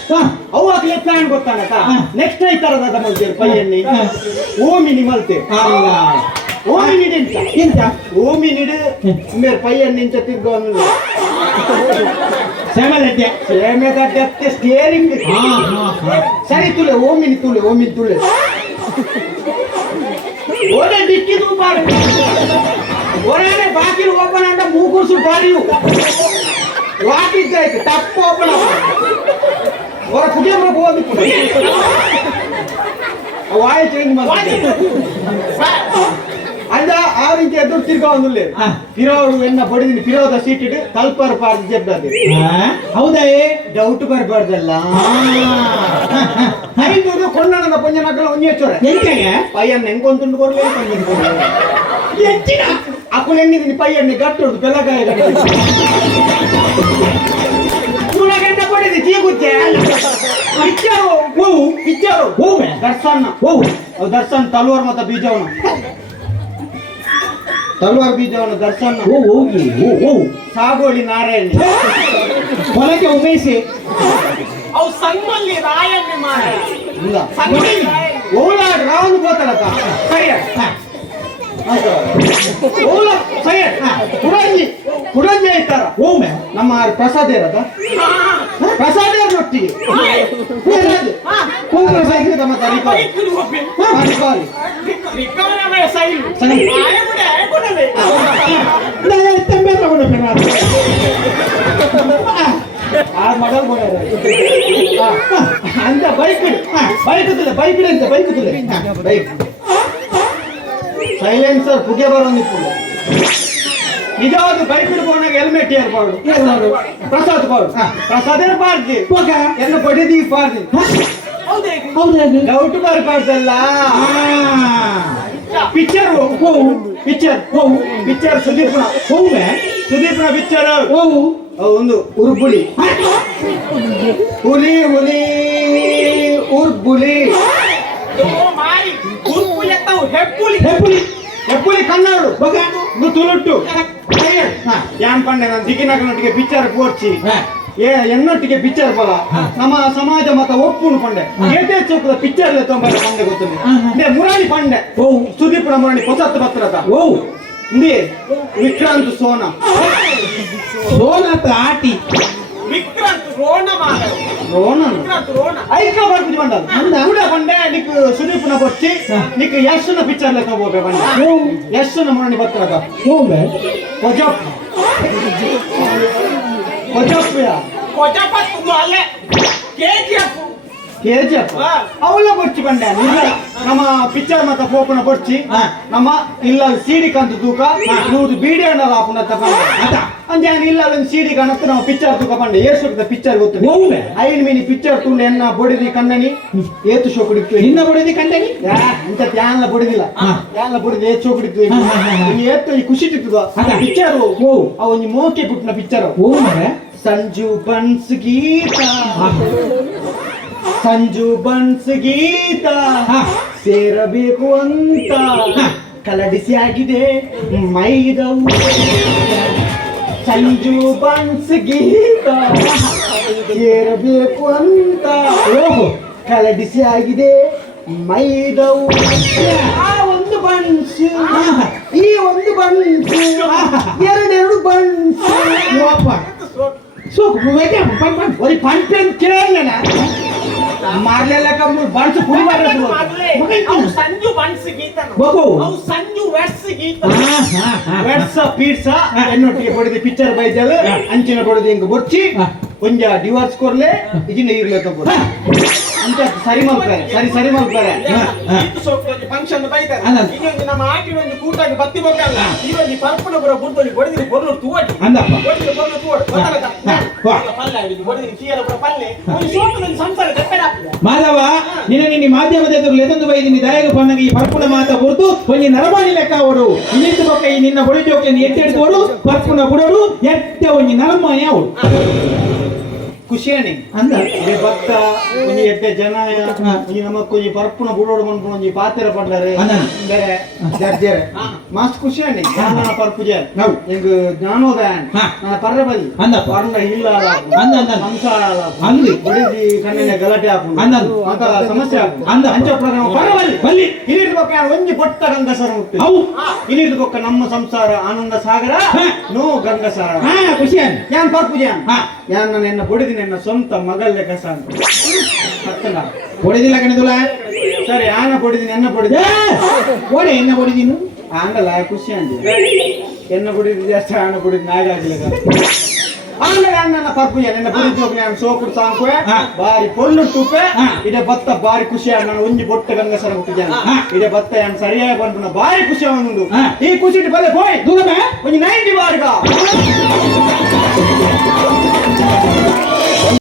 ಅವು ಆಗ್ಲೇ ಪ್ಲಾನ್ ಗೊತ್ತಾಗತ್ತ ನೆಕ್ಸ್ಟ್ ಐ ತರದ ಮಲ್ತೇವೆ ಪೈಯನ್ನಿ ಓಮಿನಿ ಮಲ್ತೇವೆ ಅಲ್ಲ ಓಮಿನಿ ಎಂತ ಓಮಿನಿಡು ಮೇರೆ ಪೈಯನ್ನಿ ಇಂಚ ತಿರ್ಗ ಸೇಮೆಗಡ್ಡೆ ಸ್ಟೇರಿಂಗ್ ಸರಿ ತುಲೆ ಓಮಿನಿ ತುಲೆ ಓಡೆ ಡಿಕ್ಕಿದು ಬಾರಿ ಓಡಾನೆ ಬಾಗಿಲು ಓಪನ್ ಅಂತ ಮೂಗುರ್ಸು ಬಾರಿಯು ವಾಕಿದ್ದಾಯ್ತು ತಪ್ಪು ಓಪನ್ ಅವರ ಕುಟುಂಬ ಹೋಗಿ ವಾಯ್ ಚೇಂಜ್ ಮಾಡಿ ಅಂದ ಆ ರೀತಿ ಎದುರು ತಿರ್ಗಾ ಒಂದಿಲ್ಲ ಪಿರೋಡು ಎನ್ನ ಬಡಿದಿನಿ ಪಿರೋದ ಸೀಟಿಡು ತಲ್ಪರ್ ಪಾರ್ದು ಜಬ್ಡದೆ ಹೌದೇ ಡೌಟ್ ಬರಬಾರ್ದಲ್ಲ ಐದು ಕೊಂಡನ ಪಂಜ ನಕಲ ಒಂಜಿ ಹೆಚ್ಚೋರೆ ಎಂತೆಗೆ ಪಯ್ಯನ್ನ ಹೆಂಗೊಂದು ಕೊಡ್ಲಿ ಎಂಚಿನ ಅಪ್ಪನ ಎಣ್ಣಿದ್ದೀನಿ ಪಯ್ಯನ್ನಿ ಗಟ್ಟೋದು ಬೆಲಗಾಯ ಗಂಟ ಪಡಿದಿ ಜೀಗುಚ್ಚೆ ಪಿಕ್ಚರು ಪಿಕ್ಚರು ದರ್ಶನ್ ದರ್ಶನ್ ತಲ್ವಾರ್ ಮತ್ತ ಬೀಜವನ ತಲ್ವಾರ್ ಬೀಜವನ ದರ್ಶನ್ ಸಾಗೋಳಿ ನಾರಾಯಣಿ ಹೊಲಕ್ಕೆ ಉಮೇಶಿ ಅವು ಸಂಗಲ್ಲಿ ರಾಯಣ್ಣೆ ಮಾಡ ಓಲಾಡ್ ರಾವಣ ಗೋತಲತ ಸರಿಯ ಓಲ ಸರಿಯ ಕುಡಂಜಿ ಐತಾರ ಓಮೆ ನಮ್ಮ ಪ್ರಸಾದ ಇರದ ಪ್ರಸಾದ ನೊಟ್ಟಿಗೆ ಅಂತ ಬೈಕ್ ಸೈಲೆನ್ಸರ್ ಪುಗೆ ಬರೋದಿತ್ತು ನಿಜವಾದ ಬೈಕ್ ಹಿಡ್ಕೊಂಡಾಗ ಹೆಲ್ಮೆಟ್ ಏರ್ಬಾರ್ದು ಪ್ರಸಾದ್ ಬಾರ್ದು ಪ್ರಸಾದ್ ಏರ್ಬಾರ್ದು ಎಲ್ಲ ಪಡೆದಿ ಬಾರ್ದು ಡೌಟ್ ಬರಬಾರ್ದಲ್ಲ ಪಿಕ್ಚರ್ ಸುದೀಪ್ನ ಪಿಕ್ಚರ್ ಒಂದು ಉರ್ಬುಳಿ ಹುಲಿ ಉರ್ಬುಳಿ ಹೆಪ್ಪುಲಿ ಕನ್ನಡು ತುಳುಟ್ಟು ಯಾನ್ ಪಂಡೆ ನಾನು ದಿಕ್ಕಿನೊಟ್ಟಿಗೆ ಪಿಕ್ಚರ್ ಪೋರ್ಚಿ ಎನ್ನೊಟ್ಟಿಗೆ ಪಿಕ್ಚರ್ ಬಲ ನಮ್ಮ ಸಮಾಜ ಮತ ಒಪ್ಪುನು ಪಂಡೆ ಏಟೇ ಚೌಕದ ಪಿಕ್ಚರ್ ತೊಂಬರ ಪಂಡೆ ಗೊತ್ತಿಲ್ಲ ಮುರಾಣಿ ಪಂಡೆ ಸುದೀಪ್ನ ಮುರಾಣಿ ಹೊಸತ್ತು ಬತ್ತರತ ವಿಕ್ರಾಂತ್ ಸೋನಾ ಆಟಿ విక్రాంత్ రోణ మాల రోణ విక్రాంత్ రోణ ఐక పడుకుని బండాలి కూడా బండే నీకు సుదీప్ నాకు వచ్చి నీకు యశ్ ఉన్న పిక్చర్ లెక్క పోపే బండి యశ్ ఉన్న మొన్న బతురక ఓంబే కొజప్ కొజప్ యా కొజపత్తు అల్లే కేజిఎఫ్ KGF ಅವಳ ಬರ್ಚಿ ಬಂಡೆ ನಮ್ಮ ಪಿಕ್ಚರ್ ಮತ್ತ ಪೋಪನ ಬರ್ಚಿ ನಮ್ಮ ಇಲ್ಲ ಸಿಡಿ ಕಂತು ತೂಕ ನೂರು ಬೀಡಿ ಹಣ್ಣಲ್ಲ ಆಪುನ ತಗೊಂಡ ಅದ ಅಂಜೆ ಇಲ್ಲ ಸಿಡಿ ಕಾಣತ್ತು ನಾವು ಪಿಕ್ಚರ್ ತೂಕ ಬಂಡೆ ಏಸುದ ಪಿಕ್ಚರ್ ಗೊತ್ತು ಐನ್ ಮೀನಿ ಪಿಕ್ಚರ್ ತುಂಡು ಎನ್ನ ಬೊಡಿದಿ ಕಣ್ಣನಿ ಏತು ಶೋಕಡಿತ್ತು ನಿನ್ನ ಬೊಡಿದಿ ಕಣ್ಣನಿ ಅಂತ ತ್ಯಾನ್ಲ ಬೊಡಿದಿಲ್ಲ ತ್ಯಾನ್ಲ ಬೊಡಿದಿ ಏತು ಶೋಕಡಿತ್ತು ನೀ ಏತು ಈ ಖುಷಿ ತಿತ್ತದ ಪಿಕ್ಚರ್ ಅವನಿ ಮೋಕೆ ಪುಟ್ನ ಪಿಕ್ಚರ್ ಓ ಮರೆ ಸಂಜು ಬನ್ಸ್ ಗೀತ ಸಂಜು ಬನ್ಸ್ ಗೀತ ಸೇರಬೇಕು ಅಂತ ಕಲಡಿಸಿ ಆಗಿದೆ ಮೈದವು ಸಂಜು ಬನ್ಸ್ ಗೀತ ಸೇರಬೇಕು ಅಂತ ಕಲಡಿಸಿ ಆಗಿದೆ ಮೈದವು ಆ ಒಂದು ಬನ್ಸ್ ಈ ಒಂದು ಬನ್ಸ್ ಎರಡೆರಡು ಬನ್ಸ್ ಸೋಕು ಬೇಕೆ ಪನ್ ಒರಿ ಪಂಪೆನ್ ಕೇಳಲ್ಲ ಮಾರ್ಲೆಲ್ಲಕ ಬನ್ಸ್ ಪುರಿ ಮಾಡಿದ್ರು ಅವು ಸಂಜು ಬನ್ಸ್ ಗೀತ ಬೋಕು ಅವು ಸಂಜು ವೆಟ್ಸ್ ಗೀತ ವೆಟ್ಸ್ ಪಿಜ್ಜಾ ಎನ್ನೊಟ್ಟಿಗೆ ಪಡೆದ ಪಿಕ್ಚರ್ ಬೈದಲ್ಲ ಅಂಚಿನ ಪಡೆದ ಹಿಂಗ ಬೊಚ್ಚಿ ಒಂಜ ಡಿವೋರ್ಸ್ ಕೊರ್ಲೆ ಇಜಿನ ಇರ್ಲೆ ತಗೋ ಅಂತ ಸರಿ ಮಲ್ತಾರೆ ಸರಿ ಮಲ್ತಾರೆ ಇದು ಸೋಕ್ತೋಜಿ ಫಂಕ್ಷನ್ ಬೈತಾರೆ ಈಗ ನಮ್ಮ ಆಟಿ ಒಂದು ಕೂಟಾಗಿ ಬತ್ತಿ ಬಕ್ಕಲ್ಲ ಈ ಒಂದು ಪರ್ಪನ ಬರ ಬುಡ್ತೋಜಿ ಬಡಿದಿ ಬರ್ಲು ತೂವಡಿ ಅಂದಪ್ಪ ಬಡಿದಿ ಬರ್ಲು ತೂವಡಿ ಗೊತ್ತಲ್ಲ ಪಲ್ಲೆ ಆಡಿದಿ ಬಡಿದಿ ಚೀಲ ಬರ ಪಲ್ಲೆ ಒಂದು ಸೋಕದಲ್ಲಿ ಸಂಸಾರ ಕಟ್ಟಡ ಮಾಧವ ನಿನ್ನ ಮಾಧ್ಯಮದ ಎದುರು ಲೆದೊಂದು ಬೈದಿನಿ ದಯಗ ಪನ್ನಗೆ ಈ ಪರ್ಪುನ ಮಾತ ಹೊರತು ಒಂಜಿ ನರಮಾನಿ ಲೆಕ್ಕ ಅವಡು ಇನ್ನಿತ್ತು ಬೊಕ್ಕ ಈ ನಿನ್ನ ಬೊಡಿ ಜೋಕೆ ಎತ್ತೆಡ್ತೋಡು ಪರ್ಪುನ ಬುಡೋಡು ಎತ್ತೆ ಒಂಜಿ ನರಮಾನಿ ಅವಡು ಖುಷಿಯಾನಿ ಅಂದ ಭಕ್ತ ಒಂಜಿ ಎಡ್ಡೆ ಜನ ಒಂಜಿ ನಮಕ್ ಒಂಜಿ ಪರ್ಪುನ ಬುಡೋಡು ಮನ್ಪುನ ಒಂಜಿ ಪಾತ್ರ ಪಡ್ಡಾರೆ ಬೇರೆ ಜರ್ಜರೆ ಮಸ್ತ್ ಖುಷಿಯಾನಿ ನನ್ನ ಪರ್ಪುಜೆ ಎಂಗ್ ಜ್ಞಾನೋದಯ ನನ್ನ ಪರ್ರಬಲ್ಲಿ ವರ್ಣ ಇಲ್ಲ ಸಂಸಾರ ಅಂದಿ ಬಡಿದಿ ಕಣ್ಣಿನ ಗಲಾಟೆ ಹಾಕು ಅಂತ ಸಮಸ್ಯೆ ಹಾಕು ಅಂದ ಅಂಚ ಪ್ರಕಾರ ಪರ್ರಬಲ್ಲಿ ಬಲ್ಲಿ ಇನ್ನಿಟ್ ಬೊಕ್ಕ ಒಂಜಿ ಪೊಟ್ಟ ಗಂಗಸರ ಮುಟ್ಟಿ ಅವು ಇನ್ನಿಟ್ ಬೊಕ್ಕ ನಮ್ಮ ಸಂಸಾರ ಆನಂದ ಸಾಗರ ನೋ ಗಂಗಸಾರ ಖುಷಿಯಾನಿ ಯಾನ್ ಪರ್ಪುಜೆ ಯಾನ್ ನನ್ನ ಎನ್ನ ಬಡಿದಿ ನನ್ನ ಸ್ವಂತ ಮಗಳ ಲೆಕ್ಕಸ ಅಂತ ಅರ್ಥನ ಹೊಡೆದಿಲ್ಲ ಕಣದುಲ ಸರಿ ಆನ ಬಡಿದಿನಿ ಎನ್ನ ಬಡಿದಿ ಓಡೆ ಎನ್ನ ಹೊಡೆದಿನು ಆಂಗಲ್ಲ ಖುಷಿ ಅಂದಿ ಎನ್ನ ಬಡಿದಿ ಜಾಸ್ತಿ ಆನ ಬಡಿದಿ ನಾಗ ಆಗಿಲ್ಲ ಆಮೇಲೆ ನನ್ನ ಪರ್ಪುಜೆ ನನ್ನ ಬಡಿದಿ ಹೋಗಿ ನಾನು ಸೋಕುಡು ಸಾಂಕುವೆ ಬಾರಿ ಪೊಲ್ಲು ತೂಪೆ ಇಡೆ ಬತ್ತ ಬಾರಿ ಖುಷಿ ನಾನು ಒಂಜಿ ಬೊಟ್ಟ ಗಂಗಸರ ಹುಟ್ಟಿದ್ದಾನೆ ಇಡೆ ಬತ್ತ ಯಾನ್ ಸರಿಯಾಗಿ ಬಂದು ಬಾರಿ ಖುಷಿ ಅವನು ಈ ಖುಷಿ ಬಲೆ ಹೋಯ್ ದೂರಮೆ ಒಂಜಿ 90 ಬಾರ್ಗ